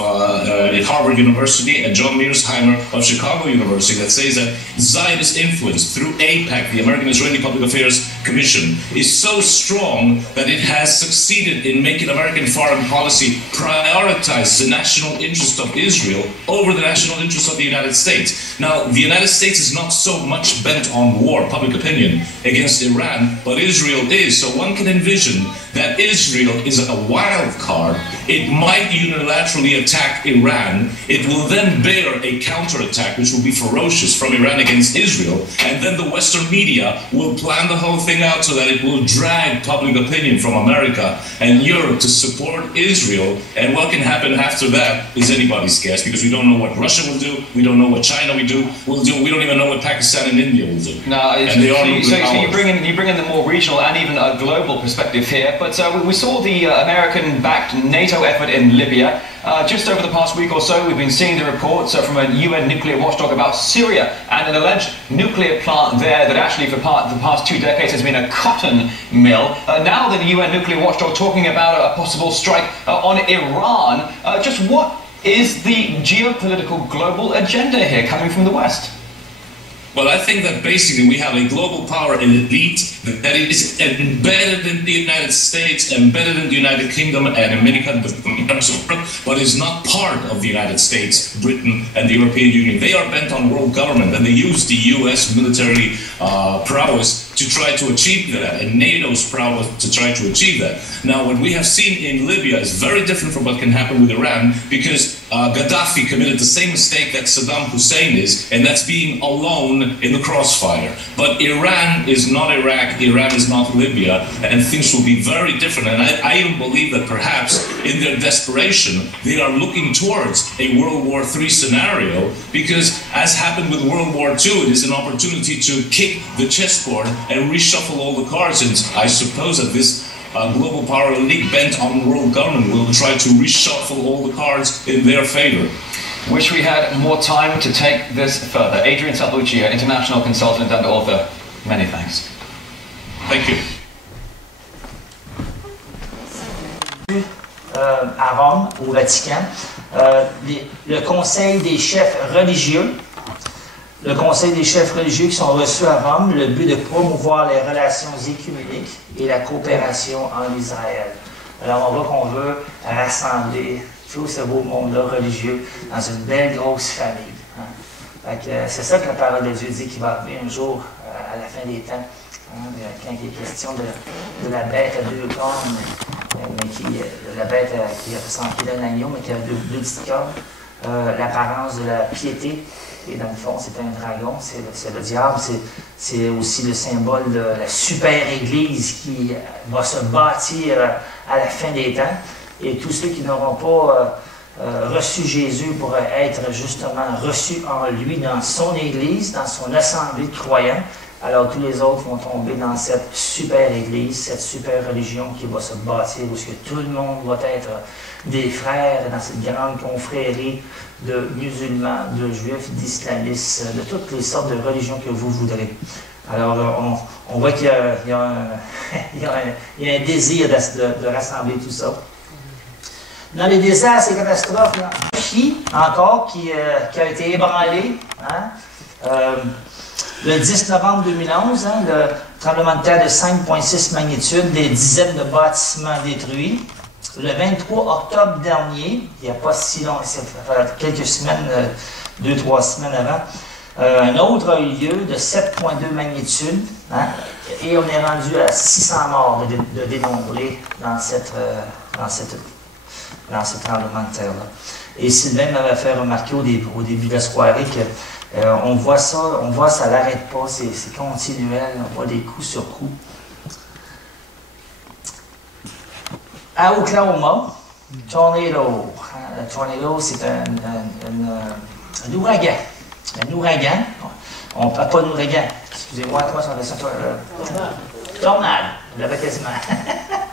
Harvard University and John Mearsheimer of Chicago University that says that Zionist influence through AIPAC, the American Israeli Public Affairs Commission, is so strong that it has succeeded in making American foreign policy prioritize the national interest of Israel over the national interest of the United States. Now, the United States is not so much bent on war, public opinion, against Iran, but Israel is. So one can envision that Israel is a wild card. It might unilaterally attack Iran. It will then bear a counterattack, which will be ferocious from Iran against Israel. And then the Western media will plan the whole thing out so that it will drag public opinion from America and Europe to support Israel. And what can happen after that is anybody's guess, because we don't know what Russia will do. We don't know what China will do. We don't even know what Pakistan and India will do. No, so you bring in the more regional and even a global perspective here. But we saw the American-backed NATO effort in Libya. Just over the past week or so, we've been seeing the reports from a UN nuclear watchdog about Syria and an alleged nuclear plant there that actually for the past 2 decades has been a cotton mill. Now the UN nuclear watchdog talking about a possible strike on Iran. Just what is the geopolitical global agenda here coming from the West? Well, I think that basically we have a global power elite that is embedded in the United States, embedded in the United Kingdom, and in many countries, but is not part of the United States, Britain, and the European Union. They are bent on world government, and they use the U.S. military prowess to try to achieve that, and NATO's prowess to try to achieve that. Now, what we have seen in Libya is very different from what can happen with Iran, because Gaddafi committed the same mistake that Saddam Hussein is, and that's being alone in the crossfire. But Iran is not Iraq, Iran is not Libya, and things will be very different. And I even believe that perhaps in their desperation, they are looking towards a World War III scenario, because as happened with World War II, it is an opportunity to kick the chessboard and reshuffle all the cards. And I suppose that this global power elite bent on world government will try to reshuffle all the cards in their favor. Wish we had more time to take this further. Adrian Salvucci, international consultant and author, many thanks. Thank you. À Rome, au Vatican, le Conseil des chefs religieux qui sont reçus à Rome, le but de promouvoir les relations écuméniques et la coopération en Israël. Alors on voit qu'on veut rassembler tout ce beau monde-là religieux dans une belle grosse famille. C'est ça que la parole de Dieu dit qui va arriver un jour à la fin des temps. Quand il est question de la bête à deux cornes, mais la bête qui ressemblait d'un agneau, mais qui a deux petites cornes, l'apparence de la piété. Et dans le fond, c'est un dragon, c'est le diable, c'est aussi le symbole de la super église qui va se bâtir à la fin des temps. Et tous ceux qui n'auront pas reçu Jésus pourraient être justement reçus en lui, dans son église, dans son assemblée de croyants. Alors tous les autres vont tomber dans cette super église, cette super religion qui va se bâtir, où tout le monde va être des frères dans cette grande confrérie de musulmans, de juifs, d'islamistes, de toutes les sortes de religions que vous voudrez. Alors on voit qu'il y a un désir de rassembler tout ça. Dans les déserts, ces catastrophes, qui encore, qui a été ébranlé, le 10 novembre 2011, le tremblement de terre de 5,6 magnitude, des dizaines de bâtiments détruits. Le 23 octobre dernier, il n'y a pas si long, ça fait quelques semaines, 2-3 semaines avant, un autre a eu lieu de 7,2 magnitude, et on est rendu à 600 morts de dénombrés dans ce tremblement de terre-là. Et Sylvain m'avait fait remarquer au début de la soirée que on voit ça n'arrête pas, c'est continuel, on voit des coups sur coups. À Oklahoma, tornado. Le tornado, c'est un ouragan. Un ouragan. Pas un ouragan. Excusez-moi, comment ça s'appelle ça? Tornade. Je l'avais quasiment.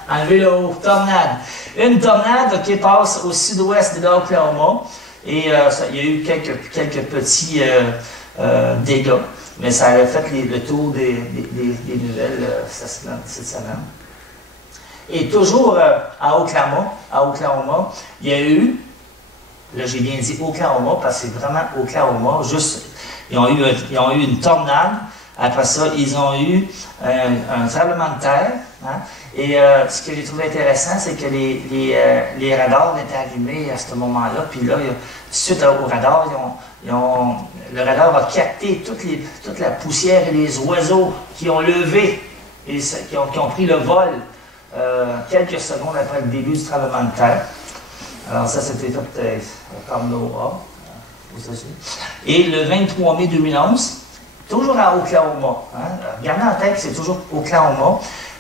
Enlevez le haut. Tornade. Une tornade qui passe au sud-ouest de l'Oklahoma. Et il y a eu quelques petits dégâts. Mais ça a fait le tour des nouvelles cette semaine. Et toujours à Oklahoma, il y a eu, là j'ai bien dit Oklahoma, parce que c'est vraiment Oklahoma, juste, ils ont eu une tornade, après ça, ils ont eu un tremblement de terre, et ce que j'ai trouvé intéressant, c'est que les radars étaient allumés à ce moment-là, puis là, suite au radar, le radar a capté toute la poussière et les oiseaux qui ont levé, et qui ont pris le vol, quelques secondes après le début du tremblement de terre. Alors ça, c'était fait par NOAA. Et le 23 mai 2011, toujours à Oklahoma, gardez en tête que c'est toujours Oklahoma,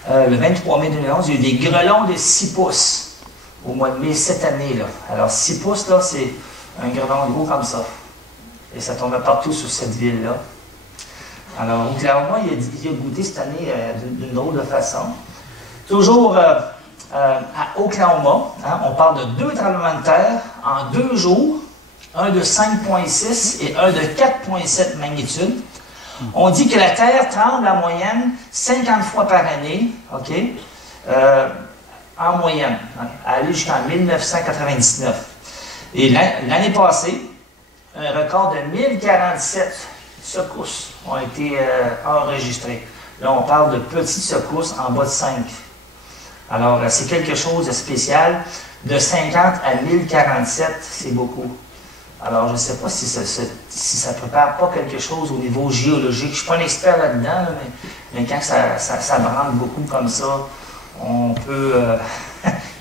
le 23 mai 2011, il y a eu des grêlons de 6 pouces au mois de mai cette année-là. Alors 6 pouces, là, c'est un grêlon gros comme ça. Et ça tombait partout sur cette ville-là. Alors Oklahoma, il a goûté cette année d'une drôle de façon. Toujours à Oklahoma, on parle de 2 tremblements de terre en 2 jours, un de 5,6 et un de 4,7 magnitude. On dit que la Terre tremble en moyenne 50 fois par année, OK? En moyenne, aller jusqu'en 1999. Et l'année passée, un record de 1047 secousses ont été enregistrées. Là, on parle de petites secousses en bas de 5. Alors, c'est quelque chose de spécial. De 50 à 1047, c'est beaucoup. Alors, je ne sais pas si ça ne prépare pas quelque chose au niveau géologique. Je ne suis pas un expert là-dedans, mais quand ça branle beaucoup comme ça, on peut...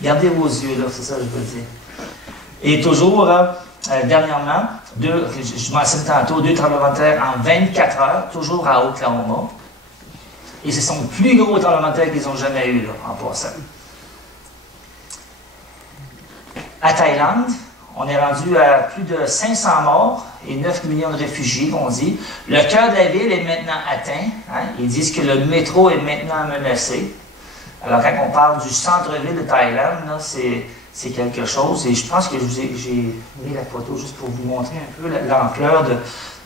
gardez vos yeux, là, c'est ça que je veux dire. Et toujours, dernièrement, je mentionne tantôt, 2 tremblements de terre en 24 heures, toujours à Oklahoma. Et ce sont les plus gros tremblements de terre qu'ils ont jamais eu, là, en passant. À Thaïlande, on est rendu à plus de 500 morts et 9 millions de réfugiés, on dit. Le cœur de la ville est maintenant atteint. Ils disent que le métro est maintenant menacé. Alors, quand on parle du centre-ville de Thaïlande, c'est quelque chose. Et je pense que j'ai mis la photo juste pour vous montrer un peu l'ampleur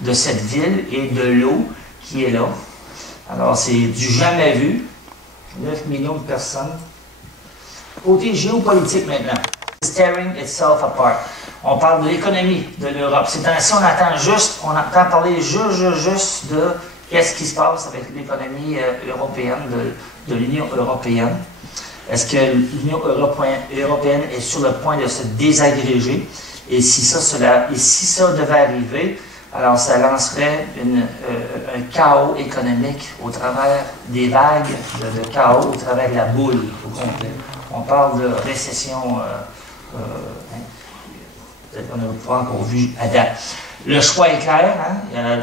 de cette ville et de l'eau qui est là. Alors, c'est du jamais vu. 9 millions de personnes. Côté géopolitique maintenant. Tearing itself apart. On parle de l'économie de l'Europe. Ces temps-ci, on entend parler juste de qu'est-ce qui se passe avec l'économie européenne, de l'Union européenne. Est-ce que l'Union européenne est sur le point de se désagréger? Et si ça devait arriver, alors ça lancerait un chaos économique au travers des vagues de chaos, au travers de la boule au complet. On parle de récession, peut-être qu'on n'a pas encore vu à date. Le choix est clair, hein?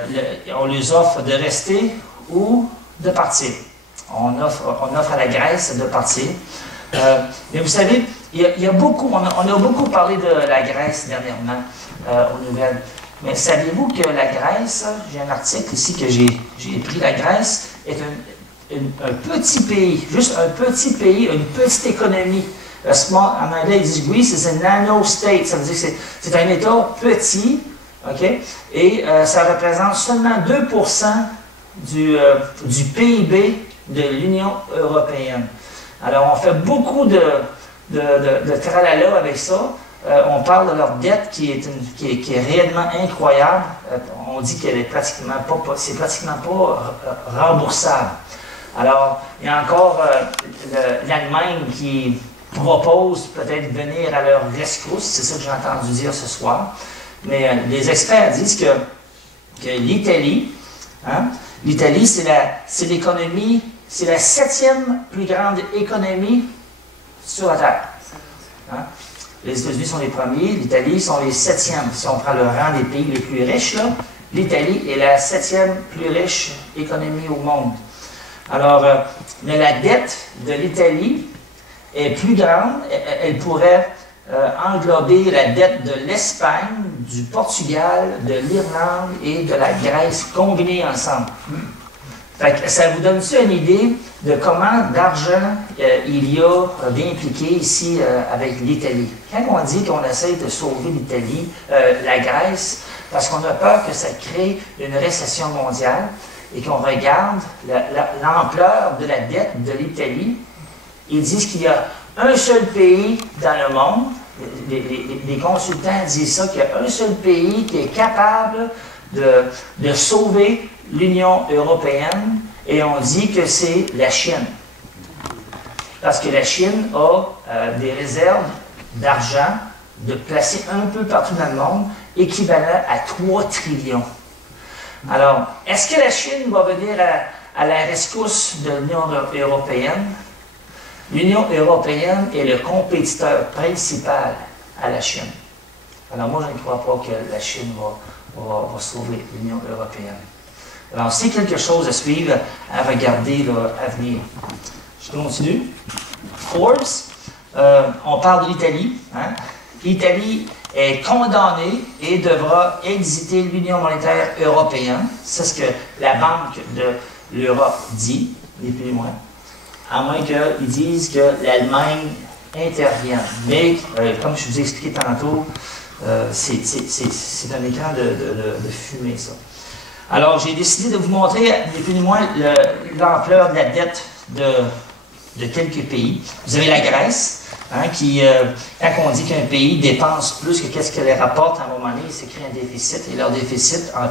On les offre de rester ou de partir. On offre à la Grèce de partir. Mais vous savez, on a beaucoup parlé de la Grèce dernièrement aux nouvelles. Mais saviez-vous que la Grèce, j'ai un article ici que j'ai pris, la Grèce est un petit pays, juste un petit pays, une petite économie. En anglais, ils disent Greece is a nano-state, ça veut dire que c'est un État petit, ok? Et ça représente seulement 2% du PIB de l'Union européenne. Alors, on fait beaucoup de tralala avec ça. On parle de leur dette qui est réellement incroyable. On dit qu'elle est pratiquement pas remboursable. Alors, il y a encore l'Allemagne qui propose peut-être venir à leur rescousse. C'est ça que j'ai entendu dire ce soir. Mais les experts disent que l'Italie, hein, l'Italie, c'est l'économie, c'est la 7e plus grande économie sur la Terre. Hein? Les États-Unis sont les premiers, l'Italie sont les 7e. Si on prend le rang des pays les plus riches, l'Italie est la 7e plus riche économie au monde. Alors, mais la dette de l'Italie est plus grande, elle pourrait englober la dette de l'Espagne, du Portugal, de l'Irlande et de la Grèce combinées ensemble. Fait que ça vous donne-tu une idée de comment d'argent il y a d'impliqué ici avec l'Italie? Quand on dit qu'on essaie de sauver l'Italie, la Grèce, parce qu'on a peur que ça crée une récession mondiale et qu'on regarde l'ampleur de la dette de l'Italie, ils disent qu'il y a un seul pays dans le monde, les consultants disent ça, qu'il y a un seul pays qui est capable de sauver l'Union européenne, et on dit que c'est la Chine. Parce que la Chine a des réserves d'argent de placer un peu partout dans le monde, équivalent à 3 trillions. Alors, est-ce que la Chine va venir à la rescousse de l'Union européenne? L'Union européenne est le compétiteur principal à la Chine. Alors moi, je ne crois pas que la Chine va sauver l'Union européenne. Alors, c'est quelque chose à suivre, à regarder à venir. Je continue. Forbes, on parle de l'Italie. Hein? L'Italie est condamnée et devra exiter l'Union monétaire européenne. C'est ce que la Banque de l'Europe dit, ni plus ni moins. À moins qu'ils disent que l'Allemagne intervient. Mais, comme je vous ai expliqué tantôt, c'est un écran de fumée, ça. Alors, j'ai décidé de vous montrer, ni plus ni moins, l'ampleur de la dette de quelques pays. Vous avez la Grèce, hein, qui, quand on dit qu'un pays dépense plus que qu'est-ce qu'elle rapporte, à un moment donné, il s'écrit un déficit, et leur déficit en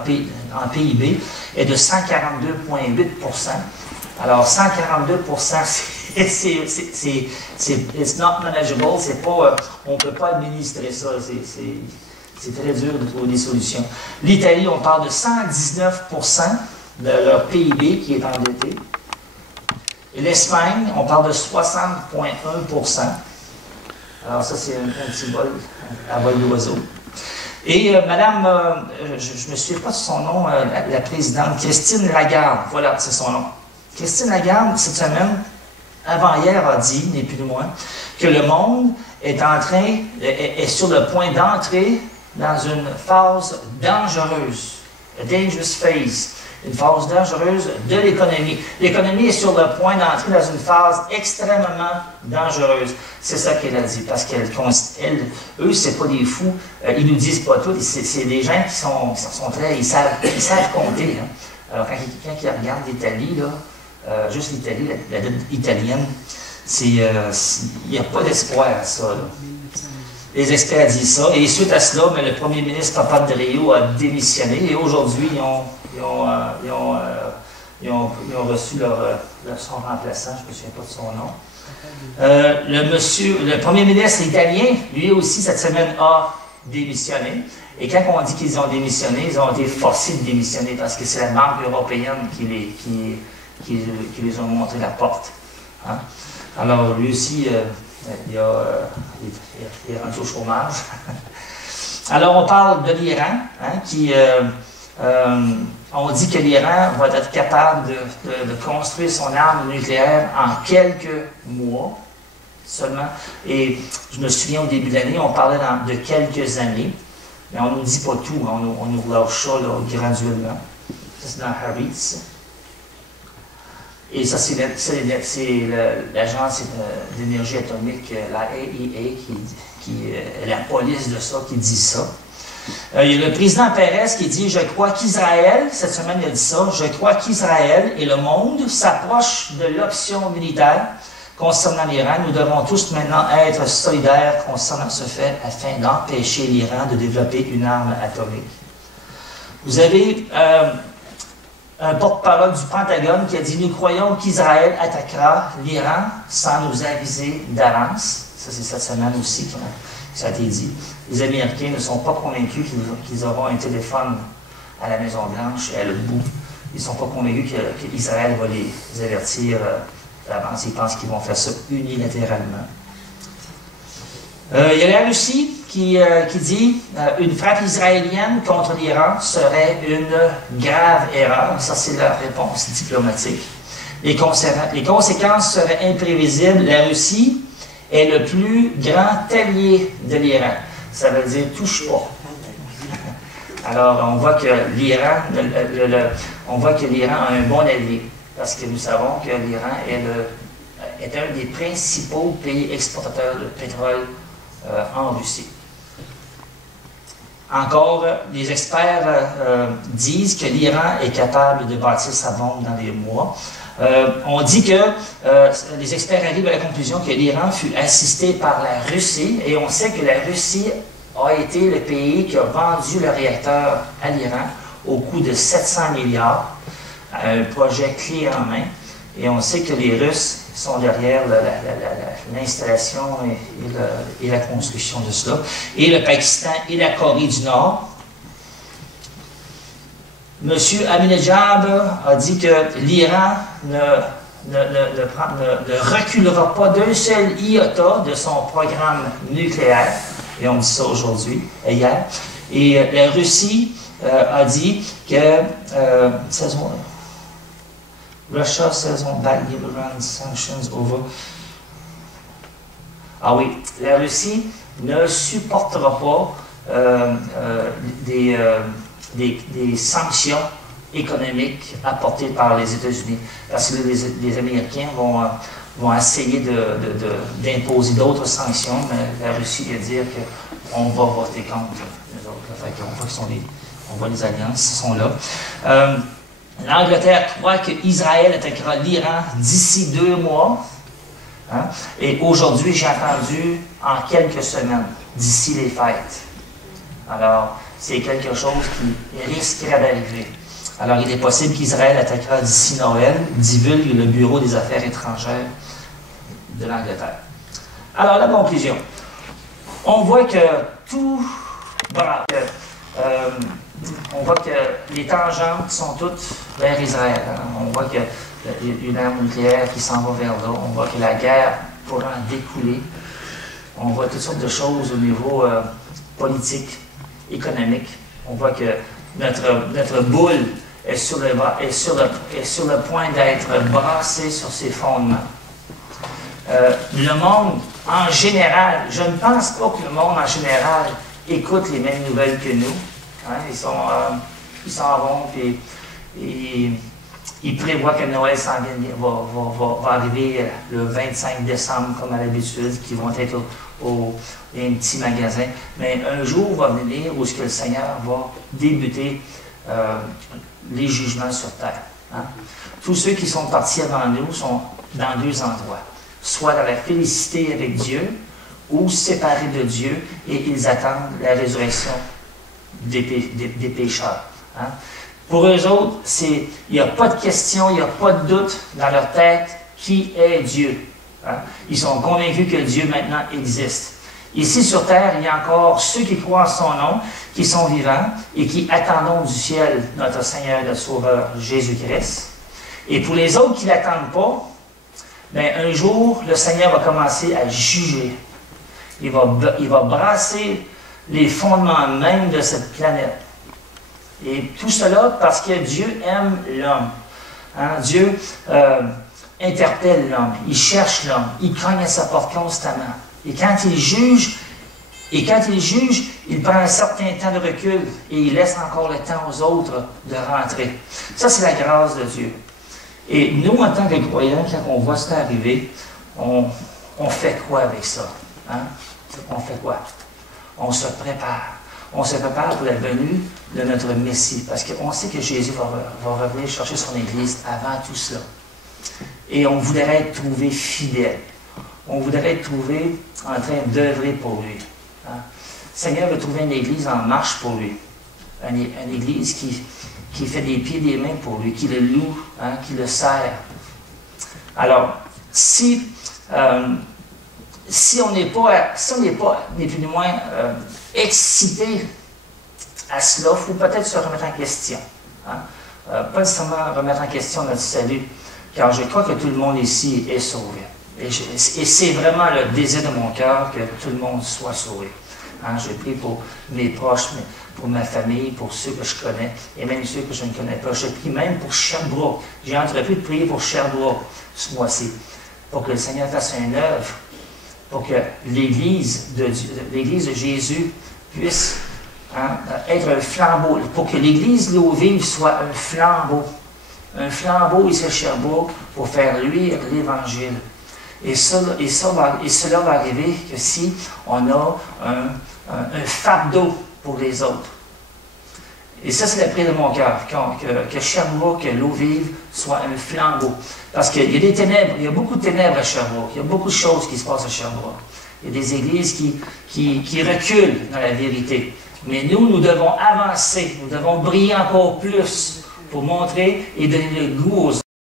PIB est de 142,8%. Alors, 142%, it's not manageable, c'est pas, on ne peut pas administrer ça, c'est très dur de trouver des solutions. L'Italie, on parle de 119% de leur PIB qui est endetté. Et l'Espagne, on parle de 60,1%. Alors ça, c'est un petit vol à vol d'oiseau. Et Madame, je ne me souviens pas de son nom, la présidente, Christine Lagarde, voilà, c'est son nom. Christine Lagarde, cette semaine, avant-hier, a dit, ni plus ni moins, que le monde est sur le point d'entrer dans une phase dangereuse, a dangerous phase, une phase dangereuse de l'économie. L'économie est sur le point d'entrer dans une phase extrêmement dangereuse. C'est ça qu'elle a dit, parce eux, c'est pas des fous, ils nous disent pas tout, c'est des gens qui sont très, ils savent compter. Hein. Alors, quand ils regardent l'Italie, là, juste l'Italie, la dette italienne, il n'y a pas d'espoir à ça, là. Les experts disent ça. Et suite à cela, le premier ministre Papandreou a démissionné. Et aujourd'hui, ils ont reçu son remplaçant, je ne me souviens pas de son nom. Le premier ministre italien, lui aussi, cette semaine, a démissionné. Et quand on dit qu'ils ont démissionné, ils ont été forcés de démissionner parce que c'est la Banque européenne qui les a montré la porte. Hein? Alors, lui aussi, il est rendu au chômage. Alors, on parle de l'Iran, hein, on dit que l'Iran va être capable de construire son arme nucléaire en quelques mois seulement. Et je me souviens, au début de l'année, on parlait de quelques années. Mais on ne nous dit pas tout, on nous relâche ça là, graduellement. Ça, c'est dans Haaretz. Et ça, c'est l'agence d'énergie atomique, la AEA, la police de ça, qui dit ça. Il y a le président Pérez qui dit « Je crois qu'Israël », cette semaine il a dit ça, « Je crois qu'Israël et le monde s'approchent de l'option militaire concernant l'Iran. Nous devons tous maintenant être solidaires concernant ce fait afin d'empêcher l'Iran de développer une arme atomique. » Vous avez un porte-parole du Pentagone qui a dit « Nous croyons qu'Israël attaquera l'Iran sans nous aviser d'avance. » Ça, c'est cette semaine aussi que ça a été dit. Les Américains ne sont pas convaincus qu'ils auront un téléphone à la Maison-Blanche et à l'autre bout. Ils ne sont pas convaincus qu'Israël va les avertir d'avance. Ils pensent qu'ils vont faire ça unilatéralement. Il y a la Russie qui dit une frappe israélienne contre l'Iran serait une grave erreur. Ça, c'est leur réponse diplomatique. Les conséquences seraient imprévisibles. La Russie est le plus grand allié de l'Iran. Ça veut dire touche pas. Alors, on voit que l'Iran a un bon allié, parce que nous savons que l'Iran est un des principaux pays exportateurs de pétrole en Russie. Encore, les experts disent que l'Iran est capable de bâtir sa bombe dans des mois. On dit que les experts arrivent à la conclusion que l'Iran fut assisté par la Russie, et on sait que la Russie a été le pays qui a vendu le réacteur à l'Iran au coût de 700 milliards, un projet clé en main, et on sait que les Russes sont derrière l'installation et la construction de cela, et le Pakistan et la Corée du Nord. M. Ahmadinejad a dit que l'Iran ne reculera pas d'un seul iota de son programme nucléaire, et on dit ça aujourd'hui, hier. Et la Russie a dit que Russia says on back Iran sanctions over. Ah oui, la Russie ne supportera pas des sanctions économiques apportées par les États-Unis. Parce que les Américains vont essayer d'imposer d'autres sanctions, mais la Russie va dire qu'on va voter contre les autres. On voit les alliances sont là. L'Angleterre croit qu'Israël attaquera l'Iran d'ici 2 mois. Hein? Et aujourd'hui, j'ai entendu en quelques semaines, d'ici les fêtes. Alors, c'est quelque chose qui risquerait d'arriver. Alors, il est possible qu'Israël attaquera d'ici Noël, divulgue le Bureau des Affaires étrangères de l'Angleterre. Alors, la conclusion. On voit que tout... on voit que les tangentes sont toutes vers Israël. On voit qu'il y a une arme nucléaire qui s'en va vers là. On voit que la guerre pourra en découler. On voit toutes sortes de choses au niveau politique, économique. On voit que notre boule est sur le point d'être brassée sur ses fondements. Le monde, en général, je ne pense pas que le monde, en général, écoute les mêmes nouvelles que nous. Hein? Ils s'en vont, puis ils prévoient que Noël va arriver le 25 décembre, comme à l'habitude, qu'ils vont être dans un petit magasin. Mais un jour va venir où le Seigneur va débuter les jugements sur terre. Hein? Tous ceux qui sont partis avant nous sont dans 2 endroits. Soit dans la félicité avec Dieu, ou séparés de Dieu, et ils attendent la résurrection des pécheurs. Hein? Pour eux autres, il n'y a pas de question, il n'y a pas de doute dans leur tête qui est Dieu. Hein? Ils sont convaincus que Dieu maintenant existe. Ici sur terre, il y a encore ceux qui croient en son nom, qui sont vivants et qui attendons du ciel notre Seigneur et notre Sauveur Jésus-Christ. Et pour les autres qui ne l'attendent pas, bien, un jour, le Seigneur va commencer à juger. Il va brasser les fondements même de cette planète. Et tout cela parce que Dieu aime l'homme. Hein? Dieu interpelle l'homme, il cherche l'homme, il cogne à sa porte constamment. Et quand il juge, il prend un certain temps de recul et il laisse encore le temps aux autres de rentrer. Ça, c'est la grâce de Dieu. Et nous, en tant que croyants, quand on voit ça arriver, on fait quoi avec ça? Hein? On fait quoi? On se prépare. On se prépare pour la venue de notre Messie, parce qu'on sait que Jésus va revenir chercher son Église avant tout cela. Et on voudrait être trouvé fidèle. On voudrait être trouvé en train d'œuvrer pour lui. Hein? Le Seigneur veut trouver une Église en marche pour lui. Une Église qui fait des pieds et des mains pour lui, qui le loue, hein, qui le sert. Alors, si on n'est pas, ni plus ni moins, excité à cela, il faut peut-être se remettre en question. Hein? Pas nécessairement remettre en question notre salut, car je crois que tout le monde ici est sauvé. Et c'est vraiment le désir de mon cœur que tout le monde soit sauvé. Hein? Je prie pour mes proches, pour ma famille, pour ceux que je connais, et même ceux que je ne connais pas. Je prie même pour Sherbrooke. J'ai entrepris de prier pour Sherbrooke ce mois-ci, pour que le Seigneur fasse une œuvre, pour que l'Église de Jésus puisse être un flambeau, pour que l'Église l'eau vive soit un flambeau. Un flambeau ici à Sherbrooke pour faire luire l'Évangile. Et cela va arriver que si on a un fardeau pour les autres. Et ça, c'est la prière de mon cœur, que Sherbrooke, que l'eau vive, soit un flambeau. Parce qu'il y a des ténèbres, il y a beaucoup de ténèbres à Sherbrooke, il y a beaucoup de choses qui se passent à Sherbrooke. Il y a des églises qui reculent dans la vérité. Mais nous devons avancer, nous devons briller encore plus pour montrer et donner le goût aux autres.